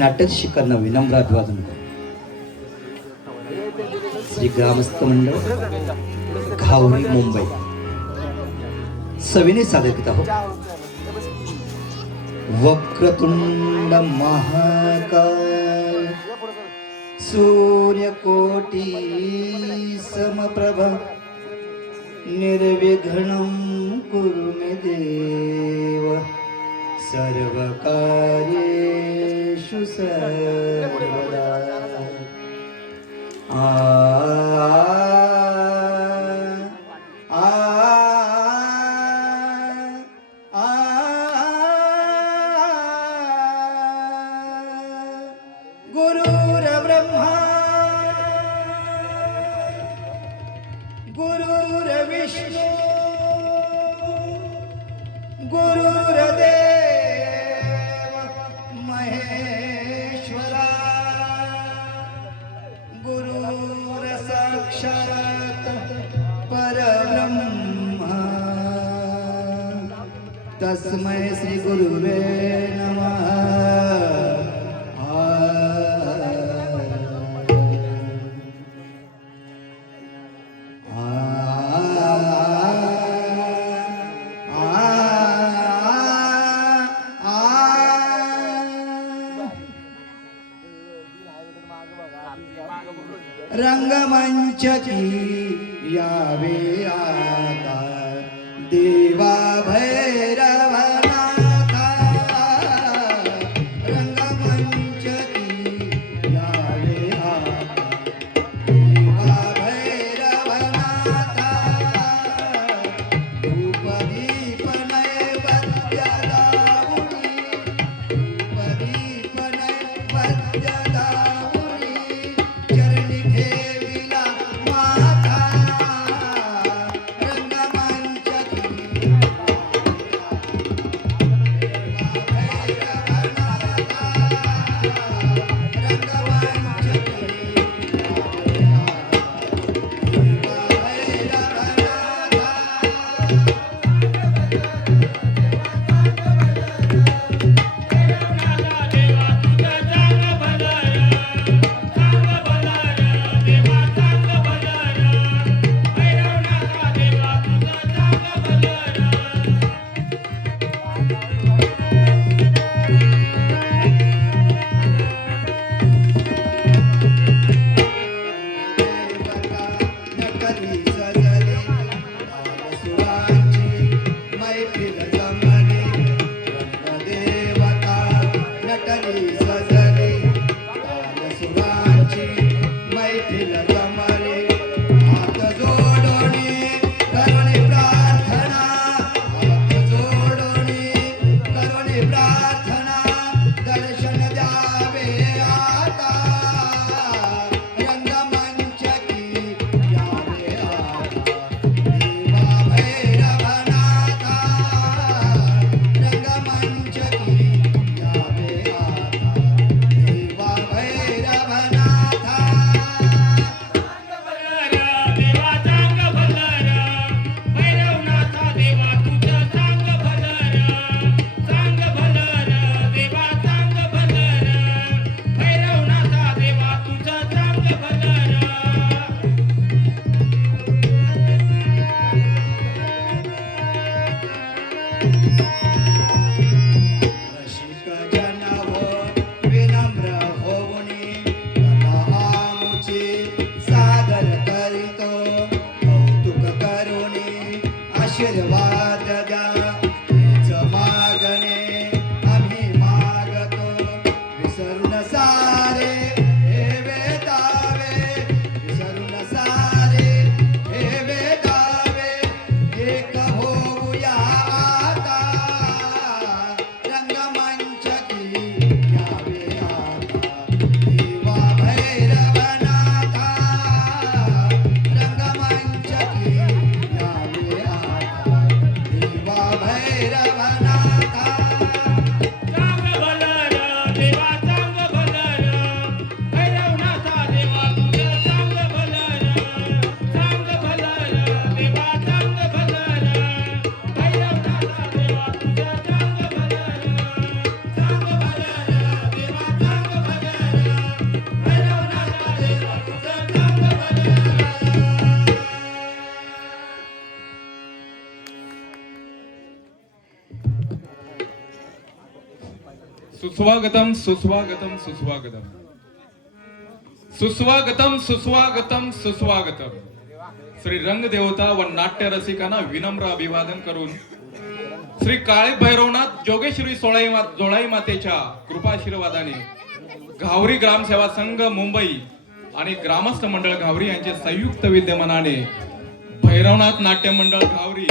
नाटक शिकवणं विनम्र अभिवादन श्री ग्रामस्थ मंडळ घावरी मुंबई सविने सादर करीत आहोत। वक्रतुंड महाकाय सूर्यकोटी समप्रभ निर्विघ्नं कुरु मे देव सर्वकार्येषु सर्वदा। गुरुर्ब्रह्मा गुरुर्विष्णु गुरुर्देव महेश्वरा गुरुर्साक्षात् परब्रह्मा तस्मै श्री गुरुवे नमः। रंगमंच की यावे आता देवा भैरवनाथा। रंगमंच की यावे आता देवा भैरवनाथा। धूप दीप नैवेद्य दाऊनी धूप दीप नैवेद्य दाऊनी चरणी ठेविला माथा। रंगमंच की भैरवनाथा। रंगमंच की भैरवनाथा। सुस्वागतम सुस्वागतम सुस्वागतम सुस्वागतम सुस्वागतम सुस्वागतम. श्री रंगदेवता व नाट्य रसिकांना विनम्र अभिवादन करून श्री काळे भैरवनाथ जोगेश्वरी जोळाई मातेच्या कृपाशीर्वादाने घावरी ग्रामसेवा संघ मुंबई आणि ग्रामस्थ मंडळ घावरी यांचे संयुक्त विद्यमानाने भैरवनाथ नाट्य मंडळ घावरी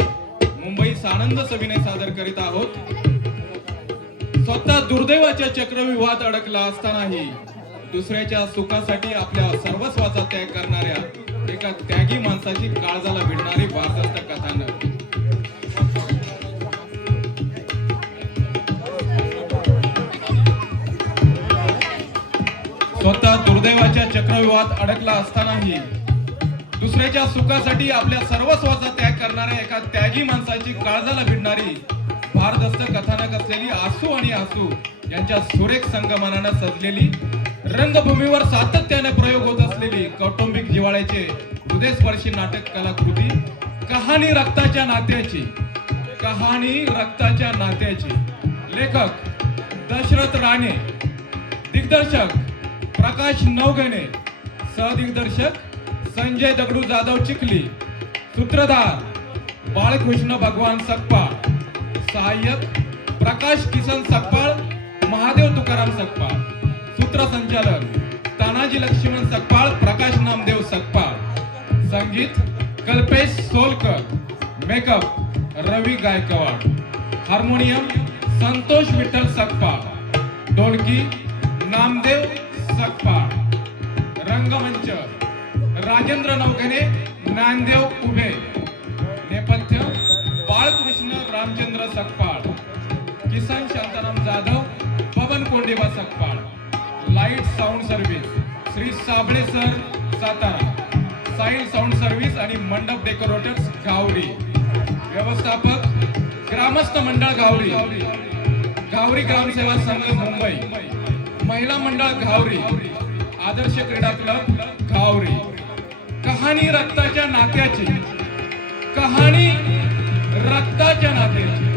मुंबई सानंद सभेने सादर करीत आहोत. स्वतः दुर्दैवाच्या चक्रव्यूहात अडकला असतानाही दुसऱ्याच्या सुखासाठी आपल्या सर्वस्वाचा त्याग करणाऱ्या एका त्यागी माणसाची काळजाला भिडणारी भारदस्त कथानक. स्वतः दुर्दैवाच्या चक्रव्यूहात अडकला असतानाही दुसऱ्याच्या सुखासाठी आपल्या सर्वस्वाचा त्याग करणाऱ्या एका त्यागी माणसाची काळजाला भिडणारी भारदस्त कथानक असलेली आसू आणि आसू यांच्या सुरेख संगमनानं सजलेली रंगभूमीवर सातत्याने प्रयोग होत असलेली कौटुंबिक जिव्हाळ्याचे हृदयस्पर्शी नाटक कलाकृती कहाणी रक्ताच्या नात्याची. कहाणी रक्ताच्या नात्याची. लेखक दशरथ राणे, दिग्दर्शक प्रकाश नवघणे, सहदिग्दर्शक संजय दगडू जाधव चिखली, सूत्रधार बाळकृष्ण भगवान सकपाळ, सहाय्यक प्रकाश किसन सकपाळ, महादेव तुकाराम सकपाळ, सूत्रसंचालन तानाजी लक्ष्मण सकपाळ, प्रकाश नामदेव सकपाळ, संगीत कल्पेश सोलकर, मेकअप रवी गायकवाड, हार्मोनियम संतोष विठ्ठल सकपाळ, ढोलकी नामदेव सकपाळ, रंगमंच राजेंद्र नवघने, ज्ञानदेव उभे, नेपथ्य Balkrishna Ramchandra Sakpal, Kisan Shantaram Jadhav, Pavan Kondiba Sakpal, light sound service Shri Sable sir Satara, Sail sound service आणि मंडप डेकोरेटर्स घावरी, व्यवस्थापक ग्रामस्थ मंडळ घावरी, घावरी ग्रामसेवा संघ मुंबई, महिला मंडळ घावरी, आदर्श क्रीडा क्लब घावरी. कहाणी रक्ताच्या नात्याची. कहाणी रक्ताच्या नात्याची.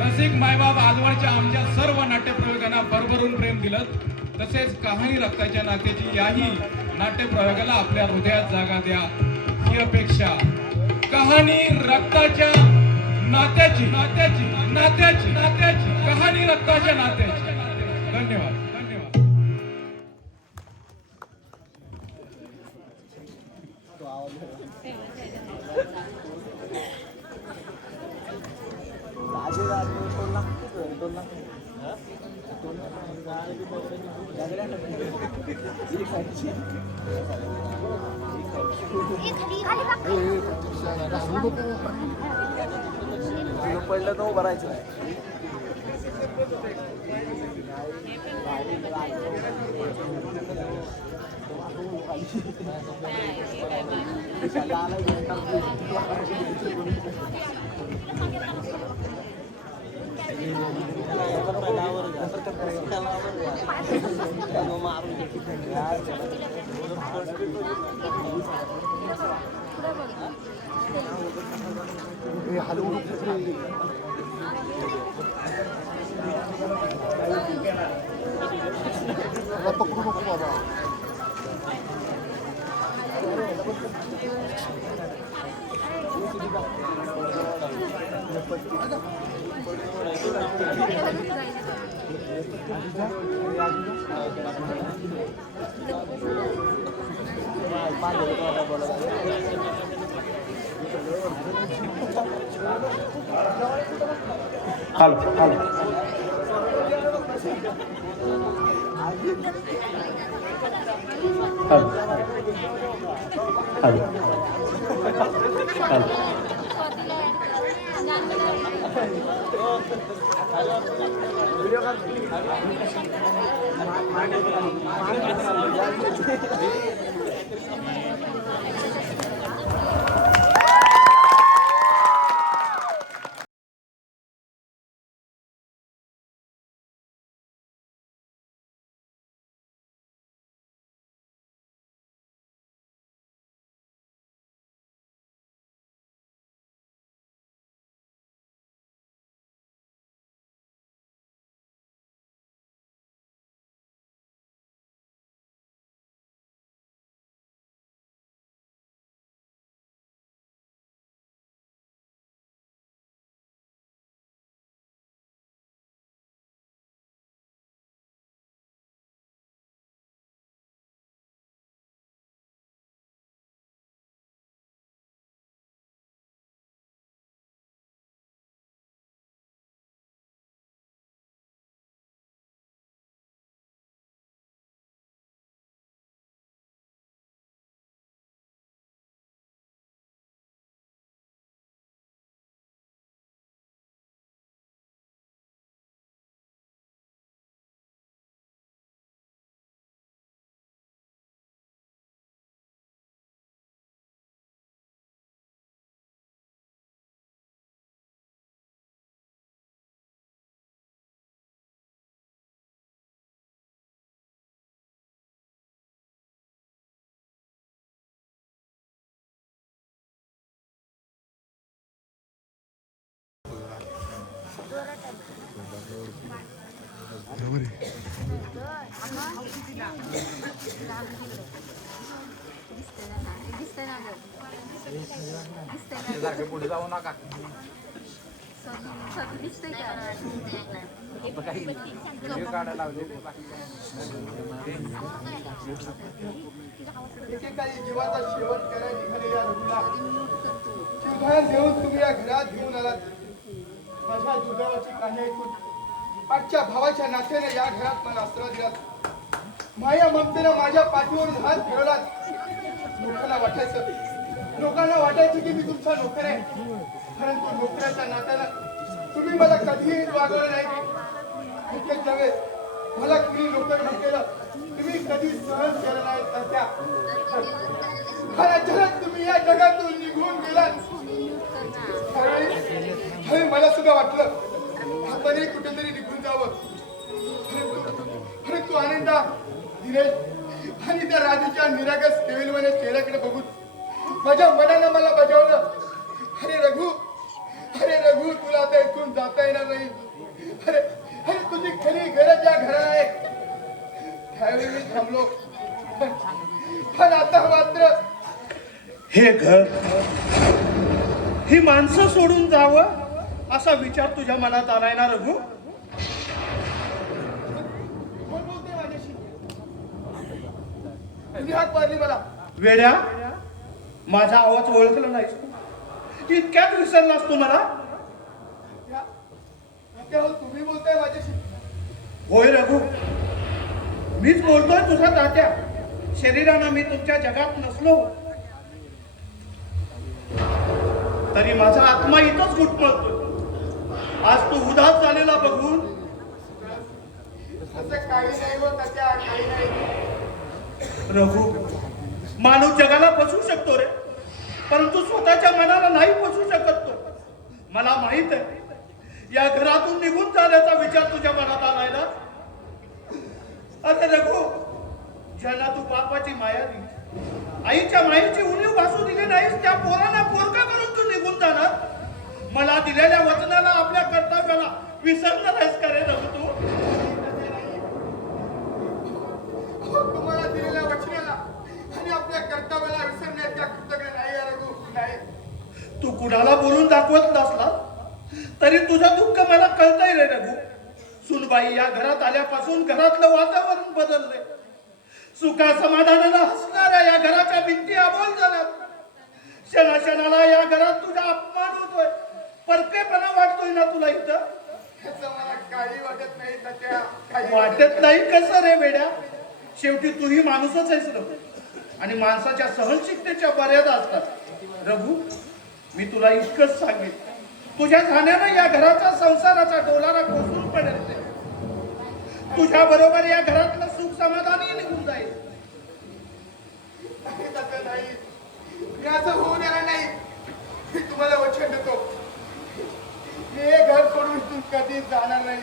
रसिक मायबाप आजवळच्या आमच्या सर्व नाट्यप्रयोगांना भरभरून प्रेम दिलं, तसेच कहाणी रक्ताच्या नात्याची याही नाट्यप्रयोगाला आपल्या हृदयात जागा द्या ही अपेक्षा. कहाणी रक्ताच्या नात्याची नात्याची नात्याची नात्याची कहाणी रक्ताच्या नात्याची. धन्यवाद. धन्यवाद. पहिलं तर उभं राहायचं नाही. पकडू नको बाबा. हॅलो हॅलो हॅलो हॅलो पुढे जाऊ नका काढायला लावले एकेकाळी जीवाचा शेवट करायला निघालेल्या रघुला शिवधान घेऊन तुम्ही या घरात घेऊन आलात. माझ्या दुर्दैवाची कहाणी ऐकून आजच्या भावाच्या नात्याने या घरात मला आश्रय दिलात. माया ममतेनं माझ्या पाठीवर हात फिरवलात. लोकांना वाटायचं की मी तुमचा नोकर आहे, परंतु नोकऱ्याच्या नात्यानं तुम्ही मला कधीही वागवलं नाही. इतकेच नव्हे, मला कुणी नोकर म्हटलेलं तुम्ही कधी सहन केलं नाही. सध्या जगात तुम्ही या जगातून निघून गेलात. त्यावेळी मला सुद्धा वाटलं आपणही कुठेतरी निघून जावं, परंतु आनंदा दिनेश आणि त्या राजूच्या निरागस केविलवाने चेहऱ्याकडे बघून माझ्या मनानं मला बजावलं, अरे रघु तुला आता इथून जाता येणार नाही. अरे तुझी खरी गरज या घराला आहे. त्यावेळी मी थांबलो, पण आता मात्र हे घर, ही माणसं सोडून जावं असा विचार तुझ्या मनात आलाय ना रघु? कोण बोलते माझ्याशी? तुम्ही हाक मारली मला. वेड्या, माझा आवाज ओळखला नाहीस तू? इतक्यात विसरलास तू मला? तुम्ही बोलताय माझ्याशी? होय रघु, मीच बोलतोय तुझा तात्या. शरीरानं मी तुमच्या जगात नसलो तरी माझा आत्मा इथंच घुटमळतोय. आज तू उदास झालेला बघून असं काही नाही होत तात्या, काही नाही. रघु, माणूस जगाला फसवू शकतो रे, परंतु स्वतःच्या मनाला नाही फसवू शकत तो. मला माहित आहे, या घरातून निघून जाण्याचा विचार तुझ्या मनात आलाय ना? अरे रघु, ज्यांना तू बापाची माया दिली, आईच्या मायेची उणीव भासू दिली नाहीस, त्या पोराला पोरका करून तू निघून जाणार. मला दिलेल्या वचनाला, आपल्या कर्तव्याला विसरणार आहेस का रे रघु तू? तुम्हाला दिलेल्या वचनाला आणि आपल्या कर्तव्याला विसरण्याच्या कृतज्ञ नाही रघु, नाही. तू कुणाला बोलून दाखवत नसला तरी तुझं दुःख मला कळतंय रे रघु. सुनबाई या घरात आल्यापासून घरातलं वातावरण बदललंय. सुखा समाधानाला हसणाऱ्या या घराच्या भिंती अबोल झाल्यात. क्षणाक्षणाला या घरात तुझा अपमान होतोय, परकेपणा वाटतोय ना तुला इथं? ह्याचं मला काही वाटत नाही तात्या, काही वाटत नाही कसं रे वेड्या? शेवटी तूही माणूसच आहेस रघु, आणि माणसाच्या सहनशीलतेच्या मर्यादा असतात. रघु, मी तुला इतकंच सांगेन, तुझ्या जाण्यानं या घराचा संसाराचा डोलारा कोसळून पडेल. तुझ्या बरोबर या घरातलं सुख समाधानही निघून जाईल. नाही, मी असं होऊ देणार नाही. मी तुम्हाला वचन देतो, मी हे घर सोडून इथून कधी जाणार नाही,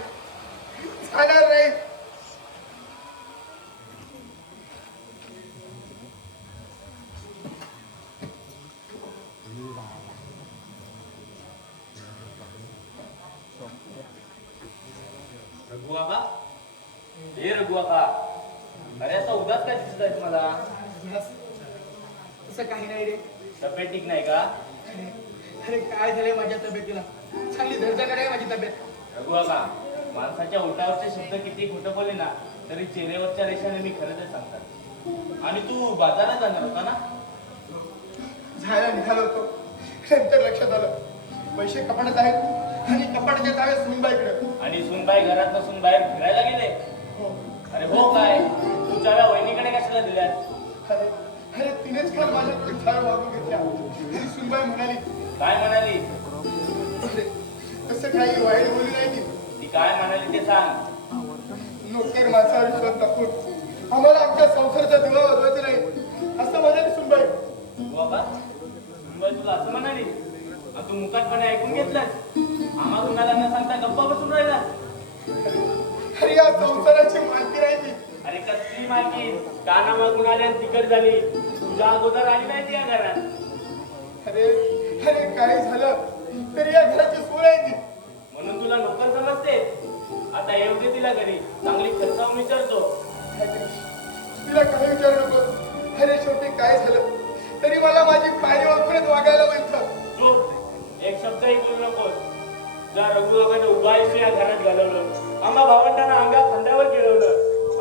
जाणार नाही. रघु आका, हे रघु आका, अरे असा उदास काय दिसत आहे तुम्हाला? असं काही नाही रे. तब्येत ठीक नाही का? अरे काय झालंय माझ्या तब्येतीला? चांगली धडधड आहे माझी तब्येत. रघु आका, माणसाच्या ओठावरचे शब्द किती खोटं बोलले ना तरी चेहऱ्यावरच्या रेषाने मी खरं ते सांगतात. आणि तू बाजारात जाणार होता ना? जायला निघालो होतो, नंतर लक्षात आलं पैसे कपाटात आहेत आणि कपाटाच्या ताव्या सुनबाईकडे. आणि सुनबाई घरात नसून बाहेर फिरायला गेले? अरे हो काय, तू चाव्या वहिनीकडे कशाला दिल्यात? अरे तिनेच काल माझ्याकडे चार वागून घेतल्या. आणि सुनबाई म्हणाली. काय म्हणाली? अरे तसं काही वाईट बोलली नाही ती. ती काय म्हणाली ते सांग. नोकर माझा विश्वास दाखवून आम्हाला आमच्या संसाराचा दिवा वाजवायचा नाही असं म्हणाली सुनबाई. बाबा, सुनबाई तुला असं म्हणाली? आणि तू मुकाटपणे ऐकून घेतलंस? आम्हा कुणाला न सांगता गप्पा बसून राहिला? अरे या संसाराची मालकी नाही ती. अरे कसली मालकी? काना मागून आली आणि तिकड झाली. तुझ्या अगोदर आली नाही ती या घरात. अरे अरे काय झालं तरी या घराची सोय आहे ती. म्हणून तुला तुला नोकर समजते? आता येऊ दे तिला घरी, चांगली खर्चावून विचारतो. तिला काही विचारू नको. अरे शेवटी काय झालं तरी मला माझी पायरी ओळखूनच वागायला पाहिजे. चूप, एक शब्दही बोलू नकोस. ज्या रघुबाबाने उभा आयुष्य या घरात घालवलं, आम्हा भावंडांना अंगा खांद्यावर गिळवलं,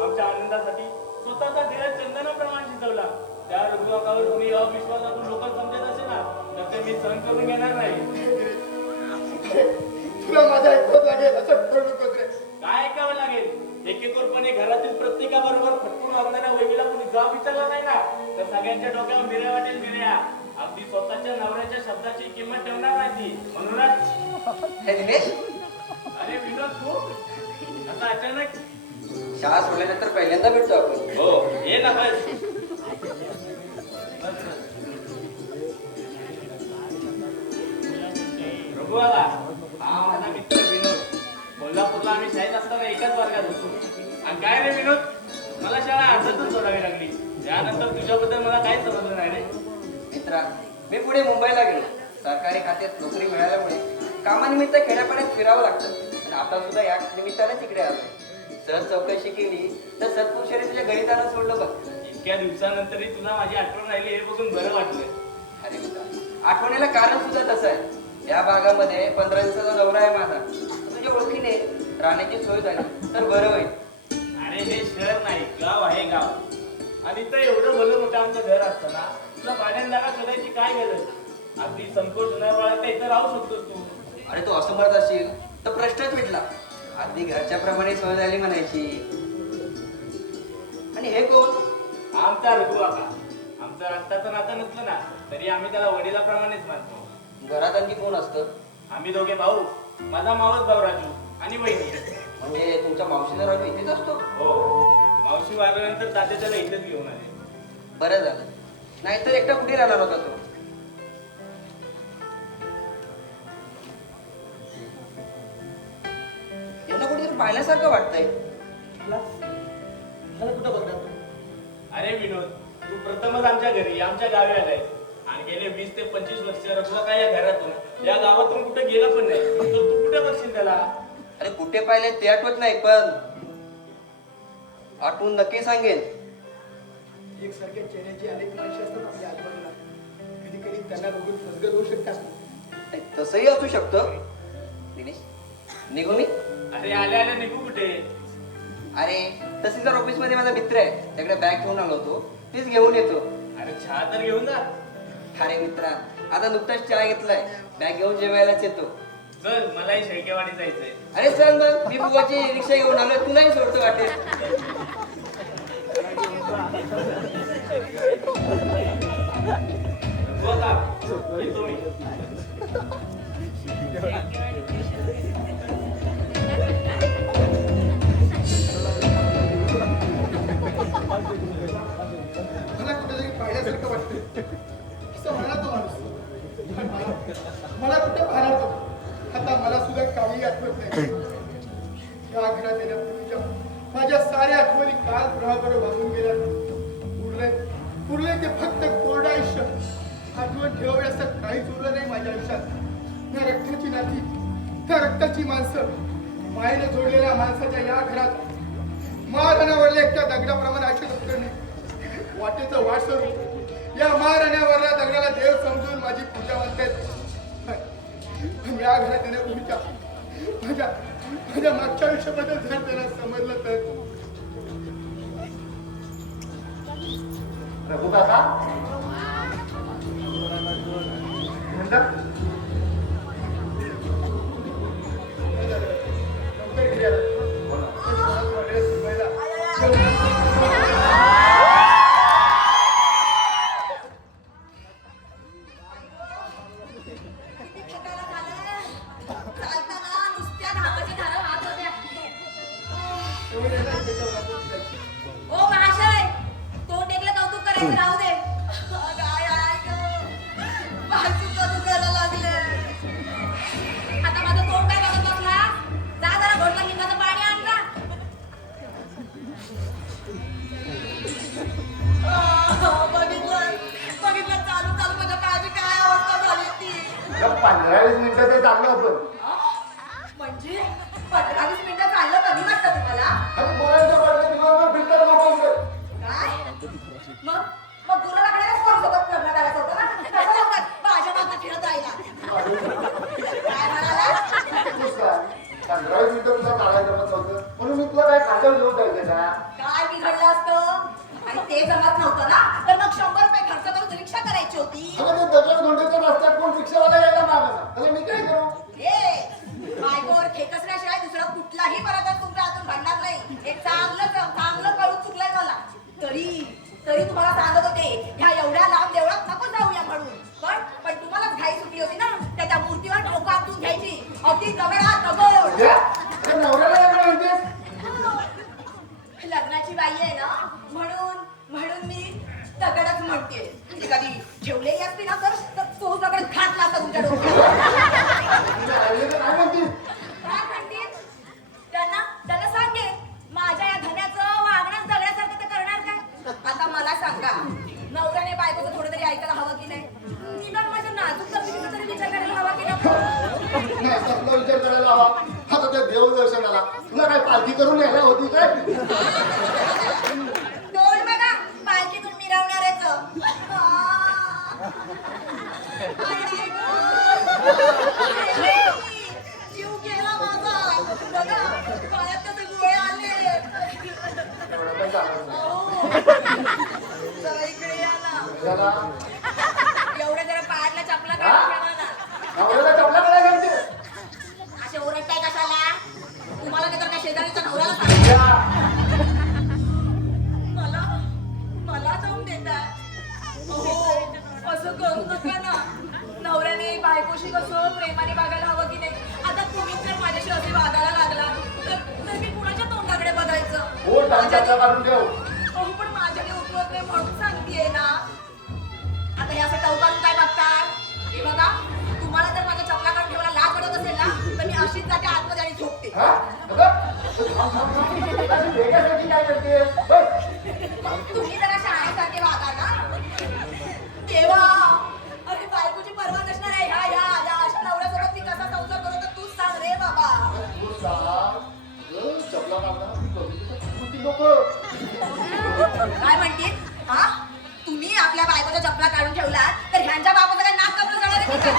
आमच्या आनंदासाठी स्वतःचा धीरज चंदनाप्रमाणे शिजवला, त्या रघुबाबावर कोणी अविश्वासातून लोक समजत असे ना, तर ते मी सहन करून घेणार नाही. तुला माझा ऐकत लागेल असं ठरवू नकोस रे. काय ऐकावं लागेल? एकेकोरपणे घरातील प्रत्येकाबरोबर फटकून वागणाऱ्या वैगीला कोणी जाब विचारला नाही ना, तर सगळ्यांच्या डोक्यावर मिऱ्या वाटेल मिऱ्या. अगदी स्वतःच्या नवऱ्याच्या शब्दाची किंमत ठेवणार नाही ती. म्हणूनच हे दिनेश, अरे विनोद, तू आता अचानक? शाळा सोडल्यानंतर पहिल्यांदा भेटतो आपण. हो, ये ना बस. रघु आला. हा माझा मित्र विनोद. कोल्हापूरला आम्ही शाळेत असताना एकाच वर्गात होतो. आणि काय रे विनोद, मला शाळा अर्ध्यातून सोडावी लागली. त्यानंतर तुझ्याबद्दल मला काहीच समजलं नाही रे. मित्रा, मी पुढे मुंबईला गेलो. सरकारी खात्यात नोकरी मिळाल्यामुळे कामानिमित्त खेड्यापाड्यात फिरावं लागतं. आणि आता सुद्धा या निमित्तानेच इकडे आलो. सहज चौकशी केली तर सत्पुरुषाने तुझ्या घरी जाणं सोडलं बघ. इतक्या दिवसानंतरही तुला माझी आठवण राहिली हे बघून बरं वाटलं. अरे मित्रा, आठवणीला कारण सुद्धा तसं आहे. या भागामध्ये 15 दिवसाचा दौरा आहे माझा. तुझ्या ओळखीने राहण्याची सोय झाली तर बरं होईल. अरे हे शहर नाही, गाव आहे गाव. आणि इथं एवढं भलं मोठं आमचं घर असताना तुला भाड्याने जागा शोधायची काय गरज? अगदी संकोच न बाळगता इथं राहू शकतोस तू. अरे तू असं म्हणत असशील तर प्रश्नच मिटला. अगदी घरच्या प्रमाणे सोय झाली म्हणायची. आणि हे कोण? आमचा रघु काका. आमचं रक्ताचं नातं नसलं ना तरी आम्ही त्याला वडिलाप्रमाणेच मानतो. घरात आणखी कोण असतं? आम्ही दोघे भाऊ, माझा मावस भाऊ राजू आणि वहिनी. म्हणजे तुमच्या मावशीचा राजू इथेच असतो? हो, मावशी वारल्यानंतर तात्या त्याला इथेच घेऊन आले. बरं झालं, नाहीतर एकटा कुठे राहणार होता तो. यांना कुठेतरी पाहिल्यासारखं वाटतंय. मला कुठं बघणार? अरे विनोद, तू प्रथमच आमच्या घरी, आमच्या गावी आलाय. आणि गेले 20 ते 25 वर्ष रघुला काय या घरातून, या गावातून कुठे गेला पण नाही. तर तू कुठे बघशील त्याला? अरे कुठे पाहिले ते आठवत नाही, पण आठवून नक्की सांगेन. एकसारख्या चेहऱ्याची अनेक माणसे असतात आपल्या आजूबाजूला. कधी कधी त्यांना बघून फसगत होऊ शकतात. नाही, तसंही असू शकतं. दिनेश, निघू मी? अरे आले आले निघू कुठे? अरे तहसीलदार ऑफिस मध्ये माझा मित्र आहे, त्याकडे बॅग घेऊन आलो होतो, तीच घेऊन येतो. अरे चहा तर घेऊन जा. अरे मित्रा, आता नुकताच चहा घेतलाय, बॅग घेऊन जेवायलाच येतो. चल, मलाही शेळकेवाडी जायचंय. अरे चल मग, मी बुवाची रिक्षा घेऊन आलोय, तुलाही सोडतो वाटेल. हो का? येतो मी. मला कुठेतरी पाहिल्यासारखं वाटतं असं म्हणा तो माणूस. मला कुठे पाहणार तो? आता मला सुद्धा काही आठवत नाही. या घरात येण्यापूर्वीच्या माझ्या साऱ्या आठवणी काल प्रवाहाबरोबर वाहून गेल्या. उरले ते फक्त कोरडं आयुष्य. आठवण ठेवावी असं काहीच उरलं नाही माझ्या आयुष्यात. त्या रक्ताची नाती, त्या रक्ताची माणसं, मायेने जोडलेल्या माणसाच्या या घरात महाराण्यावरल्या एकट्या दगडाप्रमाणे आयुष्य करणे. वाटेचं वाट सोडून या महाराण्यावरल्या दगडाला देव समजून माझी पूजा म्हणतात. पण या घरात येण्यापूर्वीच्या माझ्या मागच्या आयुष्याबद्दल जर त्याला समजलं तर. रघु काका, म्हणतात लवकर घरी आला. वाटेल सुरवायला. ओ महाशय, तो टेकलं कौतुक करायचं राहू दे. काय आहे गं? बाजूचं दुखायला लागले. आता माझं तोंड काय बघत बसला? जा जरा घोटला लिंबाचं पाणी आण जा. बघितलं चालू चालू माझ्या काळजी काय अवस्था झाली ती. 15-20 मिनिटं ते चाललं होतं. म्हणजे असतं तुम्हाला आणि बोलायचं पडलं दिवसभर फिरतात लोकं उभे. काय मग गुरुवाकडे सोबत लग्न करायचं होतं ना कसं लवकर माझ्या मागे फिरत राहिला काय म्हणाला तूच काय? 15 मिनिटं तुला काढायला जमत नव्हतं म्हणून मी तुला काय खातं घेऊन जायचं का? काय बिघडलं असतं आणि ते जमत नव्हतं ना तर मग 100 रुपये खर्च करून रिक्षा करायची होती अगं ते दगड-धोंड्याच्या रस्त्यात कोण रिक्षावाला यायला मागत त्याला मी काय करू? बायकोवर खेकसण्याशिवाय दुसरा कुठलाही पदार्थ तुमच्या हातून घडणार नाही हे चांगलं कळून चुकलंय मला तरी तुम्हाला सांगत होते ह्या एवढ्या लांब देवळात नको जाऊया म्हणून पण तुम्हालाच घाई सुटली होती ना त्या मूर्तीवर डोकं आपटून घ्यायची अगदी दगडात दगड अगं नवऱ्याला एवढं म्हणतेस? लग्नाची बाई आहे ना म्हणून मी दगडच म्हणते कधी ठेवलेली असती ना तर तो दगड घातला असता तुमच्या डोक्यावर तुला आईला तर काय म्हणतेस? काय म्हणतील त्यांना सांगे माझ्या या धन्याचं वागणं दगडासारखं ते करणार काय आता मला सांगा नवऱ्याने बायकोचं थोडं तरी ऐकायला हवं की नाही निदान माझ्या नाजूक तब्येतीचा तरी विचार करायला हवा की नको नाही कसला विचार करायला हवा आता त्या देवदर्शनाला तुला काय पालखी करून यायला होती काय? दोन बघा पालखीतून मिरवणाऱ्याच जीव गेला माझा बघा पायात त्याचे गोळे आले एवढं पण चालत नाही. अहो, जरा इकडे या ना त्याला एवढ्या जरा पायातल्या चपला काढून ठेवा ना नवऱ्याला चपला करायला घ्यायचे. असे ओरडताय कशाला तुम्हाला ते तर काय शेजारीच्या नवऱ्याला सांगितलं या. मला जाऊन देताय हो असं करू नका ना नवऱ्याने बायकोशी कसं प्रेमाने वागायला हवं की नाही आता तुम्हीच जर माझ्याशी असे वागायला लागला तर मी कुणाच्या तोंडाकडे बघायचं हो टांचा काढून ठेव. अहो पण माझ्याने उपयोग नाही म्हणून सांगतेय ना आता हे असं टवकारून काय बघताय हे बघा तुम्हाला जर माझ्या चपला काढून ठेवायला लाज वाटत असेल ना तर मी अशीच जाते आतमध्ये आणि झोपते हा? अगं, थांब, थांब, थांब. आता वेगळ्यासाठी काय करतेस? बस. तुम्ही जरा शाळेसारखे वागा ना केव्हा अरे बायकोची पर्वा नसणार आहे ह्या अशा नवऱ्यासोबत मी कसा संसार करू तर तूच सांग रे बाबा तू सांग. अगं, चपला काढताना तू बघितलं ती लोकं. काय म्हणते हा तुम्ही आपल्या बायकोच्या चपला काढून ठेवला तर ह्यांच्या बाबाचं काय नाक कापून जाणार आहे की काय?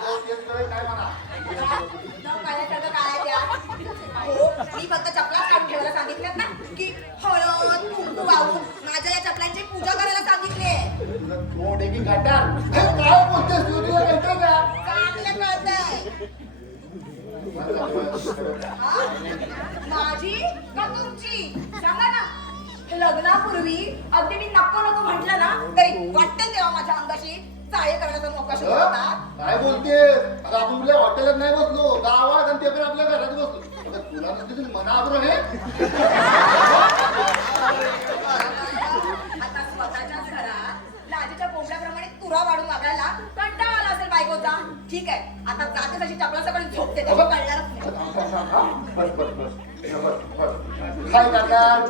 हो, तेच कळत नाही म्हणा. न कळल्यासारखं काय त्या हो मी फक्त चपलाच काढून ठेवायला सांगितल्यात ना की हळद कुंकू वाहून माझ्या या चपलांची पूजा करायला सांगितले तुझं तोंड आहे की गाठार? हे काय बोलतेस तू? तुला कळतं का? चांगलं कळतंय हा? माझी का तुमची सांगा ना लग्नापूर्वी अगदी मी नको नको म्हटलं ना तरी वाटतं तेव्हा माझ्या अंगाशी चाळे करण्याचा मोका शोधत अगं, होता काय बोलतेस? अगं, आपण कुठल्या हॉटेलात नाही बसलो गावात आणि ते पण आपल्या घरात बसलो अगं, तुला नसते तुझी मनाबरोबर हे आता स्वतःच्याच घरात लाजेच्या कोंबड्याप्रमाणे तुरा वाढून वागायला कंटाळा आला असेल बायकोचा ठीक आहे आता जाते तशी चपला सकाळी झोपते तेव्हा कळणारच नाही बस बस बस बस बस काय करणार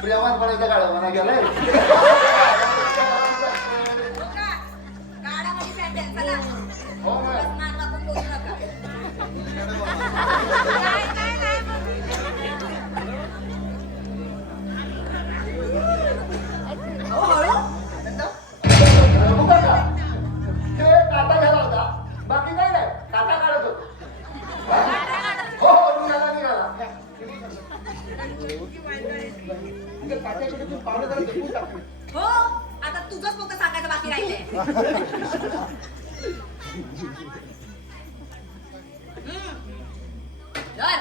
प्रेमात पडायचा गाडा म्हणा गेलाय हो का? गाडामध्ये सँडल चला हो ना. बस मान वाकून बोलू नका काय काय नाही हो हळू रघु काका, हे काटा घ्यायला होता बाकी काय नाही काटा काढत होतो हो हो निघाला निघाला काट्याकडे तू पावलं जरा देखून टाकू. हो आता तुझंच फक्त सांगायचं बाकी राहिलंय धर.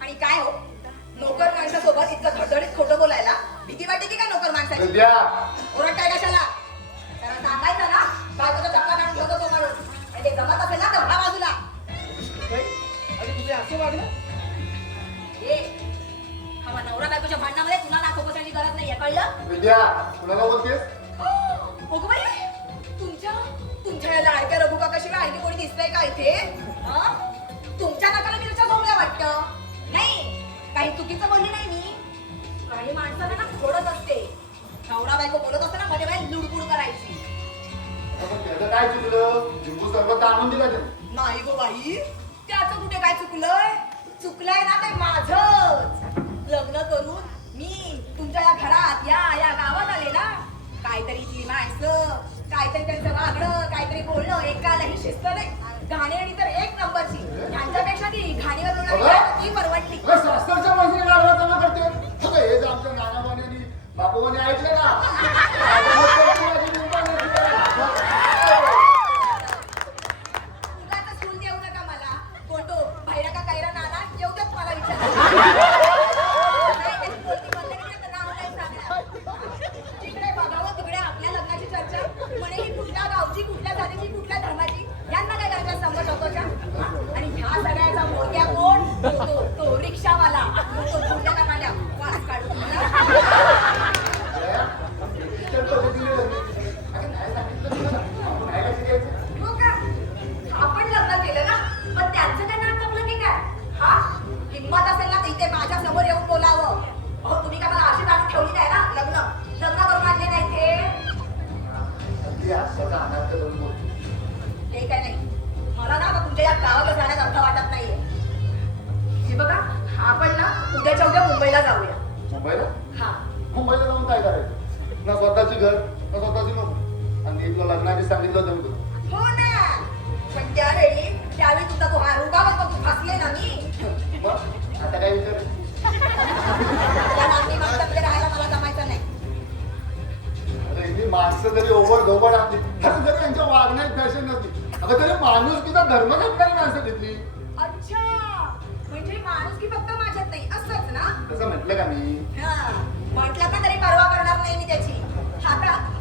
आणि काय हो नोकर माणसासोबत इतकं धडधडीत खोटं बोलायला भीती वाटते की काय नोकर माणसाची विद्या, ओरडताय कशाला त्याला सांगायचं ना बायकोचा चपला काढून ठेवतो तो म्हणून आणि ते जमत असेल ना तर भा बाजूला आणि तुझे असं वागलं ए हा नवरा बायकोच्या भांडणामध्ये तुला नाक खोपसायची गरज नाहीये कळलं विद्या कुणाला बोलतेस अगं बाई तुमच्या या लाडक्या रघु काकाशिवाय आणखी कोणी दिसतंय का इथे हं? तुमच्या नाकाला मिरच्या झोंबल्या वाटतं नाही काही चुकीचं बोलली नाही मी काही माणसाला ना खोडत असते नवरा बायको बोलत असताना मध्ये बाहेर लुडबुड करायची पण त्याचं काय चुकलं लिंबू सरबत आणून दिला त्याने नाही गो बाई, त्याचं कुठे काय चुकलंय? चुकलंय ना ते माझंच. लग्न करून मी तुमच्या या घरात या गावात आले ना, काहीतरी इथली माणसं, काहीतरी त्यांचं वागणं, काहीतरी बोलणं, एकालाही शिस्त नाही. घाणेरडी तर एक नंबरची. ह्यांच्यापेक्षा ती घाणीवर बोलणारी ती परवडली. शास्त्राच्या माणसाने गाडवा जमा करते. अगं हे जर आमच्या नानाबाने आणि बापूबाने ऐकलं ना, उगाच सूल देऊ नका मला. फोटो भैरा का कैरा नाना येऊ देत मला विचारायला. नाही, त्याची बोलती बंद केली तर नाव नाही सांगणार. तिकडे बघावं तिकडे आपल्या लग्नाची चर्चा. म्हणे ही कुठल्या गावची, कुठल्या जातीची, कुठल्या धर्माची, यांना काय करायचं समज होतोच्या. आणि ह्या सगळ्याचा मोठ्या कोण? तो रिक्षावाला. तो गुंड्याला काढ्या वास काढून हो का? आपण लग्न केलं ना, पण त्यांचं काय नाक कापलं की काय? हा? हिंमत असेल ना तर इथे माझ्या समोर येऊन बोलावं. अहो तुम्ही काय मला अशी आणून ठेवली नाही ना. लग्न करून आणले नाही ते. ते काय नाही. मला ना आता तुमच्या या गावाला जाण्यात अर्थ वाटत नाहीये. हे बघा, आपण ना उद्याच्या उद्या मुंबईला जाऊया. मुंबईला हा. मुंबईला जाऊन काय करायचं? ना स्वतःची घर ना स्वतःची नोकरी. आणि तुला लग्नाची सांगितलं होतं मी तुला. हो ना. पण त्यावेळी तुझा तो हा रुगा बघ तू फसले ना मी. मग आता काय विचार? त्या नाती माणसाकडे राहायला मला जमायचं नाही. अरे ही माणसं जरी ओव्हर धोबड आणली तरी जरी यांच्या वागण्यात फॅशन नसली, अगं तरी माणूस तिचा धर्म जपणारी माणसं घेतली. अच्छा, म्हणजे माणुसकी फक्त माझ्यात नाही असंच ना? तसं म्हटलं का मी? हा, म्हटलं का तरी परवा करणार नाही मी त्याची.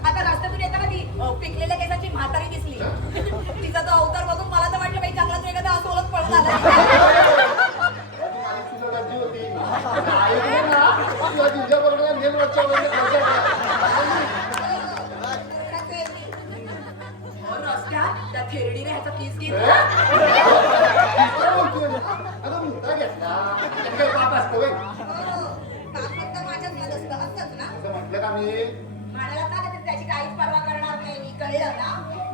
आता रस्त्यातून येताना ती पिकलेल्या केसाची म्हातारी दिसली. तिचा तो अवतार बघून मला तर वाटलं बाई चांगलाच एखादा असोलच पळून आला. ती माझी चुलत आजी होती. ऐकलं ना? तुला तुझ्या बरोबर नेल वरच्या वर रस्त्यात त्या थेरडीने ह्याचा केस घेतला. अगं मुद्दा घेतला. त्यात काही पाप असतं व्हय? काम फक्त माझ्याच मत असतं असंच ना? असं म्हटलं का मी? म्हणाला ना तर त्याची काहीच पर्वा करणार नाही मी, कळलं ना?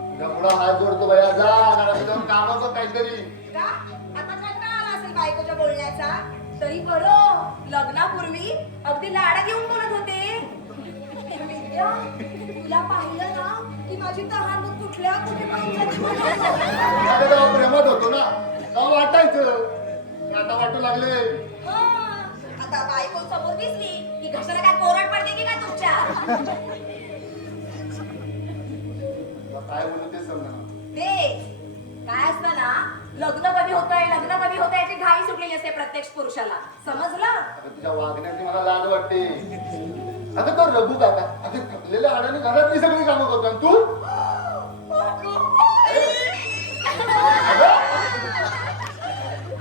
तुझ्या पुढं हात जोडतो बया, जा घरात जाऊन कामं बघ काहीतरी. का? आता कंटाळा आला असेल बायकोच्या बोलण्याचा. तरी बरं, लग्नापूर्वी अगदी लाडात येऊन बोलत होते. विद्या, तुला पाहिलं ना की माझी तहान दूध कुठल्या कुठे पाहिजे. आता तेव्हा प्रेमात होतो ना, तेव्हा वाटायचं. आता वाटू लागले. आता बायको समोर दिसली की घशाला काय कोरड पडते की काय तुमच्या? तुला काय बोलू ते समजा. ते काय असतं ना, लग्न कधी होतंय याची घाई सुटलेली असते प्रत्येक पुरुषाला. समजलं? आता तुझ्या वागण्याची मला लाज वाटते. आता तो रघु काका आता थकलेल्या आडाने घरातली सगळी कामं करतो आणि तू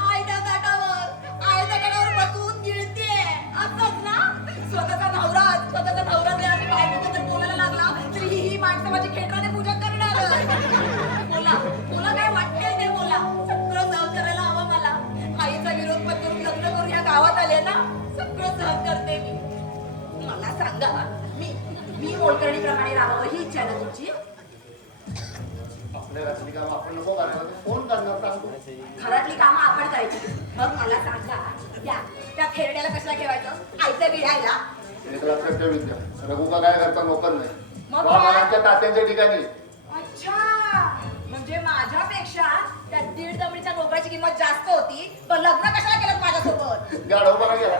आयत्या ताटावर बसून गिळतीये. असंच ना? स्वतःचा नवरा जर अशी बायकोबद्दल बोलायला लागला तरी ही माणसं माझी खेटराने पूजा करणार. बोला काय वाटेल ते बोला. सगळं सहन करायला हवं मला. आईचा विरोध पत्करून लग्न करून या गावात आले ना, सगळं सहन करते मी. मला सांगा, मी मोलकर्णीप्रमाणे राहावं ही इच्छा आहे ना तुमची? आपल्या घरातली कामं आपण नको करायला, ते कोण करणार सांगतो? घरातली कामं आपण करायची. मग मला सांगा, त्या खेरड्याला कशाला ठेवायचं? आईचं गिळायला? एक लक्षात ठेव विद्या, रघु का काय करता नोकर नाही. मग आमच्या तात्यांच्या ठिकाणी. अच्छा, म्हणजे माझ्यापेक्षा त्या 1.5 दमडीच्या नोकराची किंमत जास्त होती, पण लग्न कशाला केलं माझ्यासोबत? गाढवपणा गेला.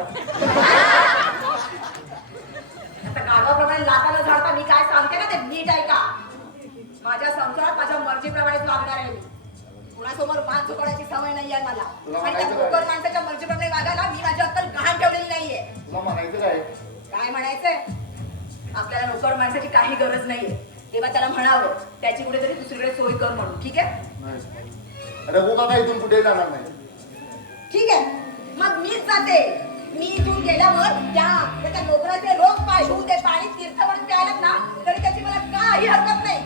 आता गावाप्रमाणे लाटाला झाडता मी काय सांगते ना ते नीट ऐका. माझ्या संसारात माझ्या मर्जीप्रमाणेच वागणार आहे मी. कुणासमोर मान चुकवण्याची सवय नाही आहे मला. आणि त्या नोकर माणसाच्या मर्जीप्रमाणे वागायला मी माझी अक्कल गहाण ठेवलेली नाहीये. तुला म्हणायचं काय? काय म्हणायचंय? आपल्याला नोकर माणसाची काही गरज नाहीये. तेव्हा त्याला म्हणावं त्याची कुठेतरी दुसरीकडे सोय कर म्हणून. ठीक आहे? रघु काका इथून कुठे जाणार नाही. ठीक आहे, मग मीच जाते. मी इथून गेल्यावर त्या नोकराचे रोग पाय धुवून ते पाणी तीर्थ म्हणून प्यायलात ना तरी त्याची मला काही हरकत नाही.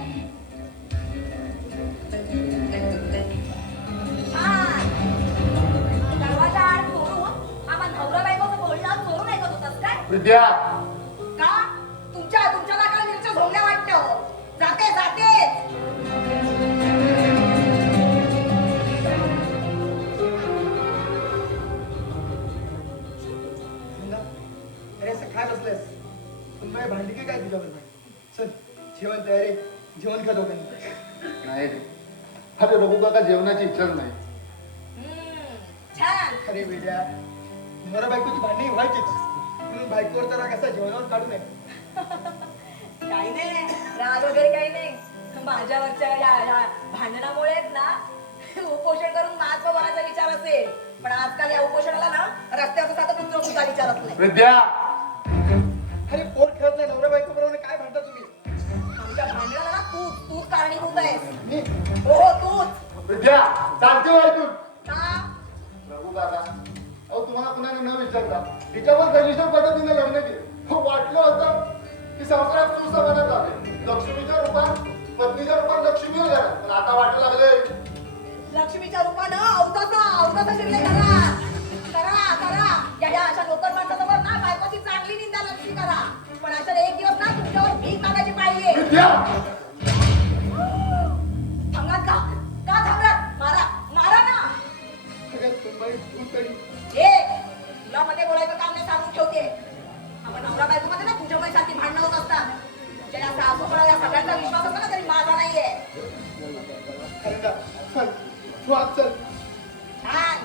दरवाजा आड सोडून आम्हा नवरा बायकोचं बोलणं चोरून ऐकत होतास काय? विद्या का? तुमच्या नाकाला मिरच्या झोंबल्या वाटतं. जाते काय बसलेस पण माझी भांडकी काय तुझ्याबरोबर चल जेवण तयारी जेवण खा दोघांनी नाही रे अरे रघु काका जेवणाची इच्छाच नाही छान अरे वेड्या नवरा बायकोची भांडणी व्हायचीच म्हणून बायकोवर तर कसा जेवणावर काढू नये काही नाही राग वगैरे काही नाही माझ्यावरच्या या भांडणामुळेच ना उपोषण करून महात्मा बनायचा विचार असेल पण आजकाल या उपोषणाला ना रस्त्यावर साधा कुत्र सुद्धा विचार असलाय विद्या अरे पोट खेळत नाही नवरा बायको बरोबर काय भांडता तुम्ही आमच्या भांडणाला ना तूच कारणीभूत आहेस मी हो तूच विद्या सांगते ऐकून का रघु काका अहो तुम्हाला कुणाने न विचारता तिच्यावर घनिष्ठ पद्धतीने लग्न केलं हो वाटलं होतं की संसारात सुसमाधान झाले लक्ष्मीच्या रूपात पत्नीच्या रूपात लक्ष्मी झाला पण आता वाटू लागले लक्ष्मीच्या रूपानं अवताचा शिरले करा या अशा लोकर माणसासमोर ना बायकोची चांगली निंदा लक्ष्मी करा पण अशा एक दिवस ना तुमच्यावर भीक मागायची पाहिजे विद्या थांबलात का थांबलात मारा ना सगळ्यात सुनबाई तू तरी ए तुला मध्ये बोलायचं काम नाही सांगून ठेवते आपण नवरा बायको मध्ये ना तुझ्या सारखी भांडणं होत असतात तुझ्या या सासूला या सगळ्यांचा विश्वास असतो ना तरी माझा नाहीये खरं का चल तू आज चल छान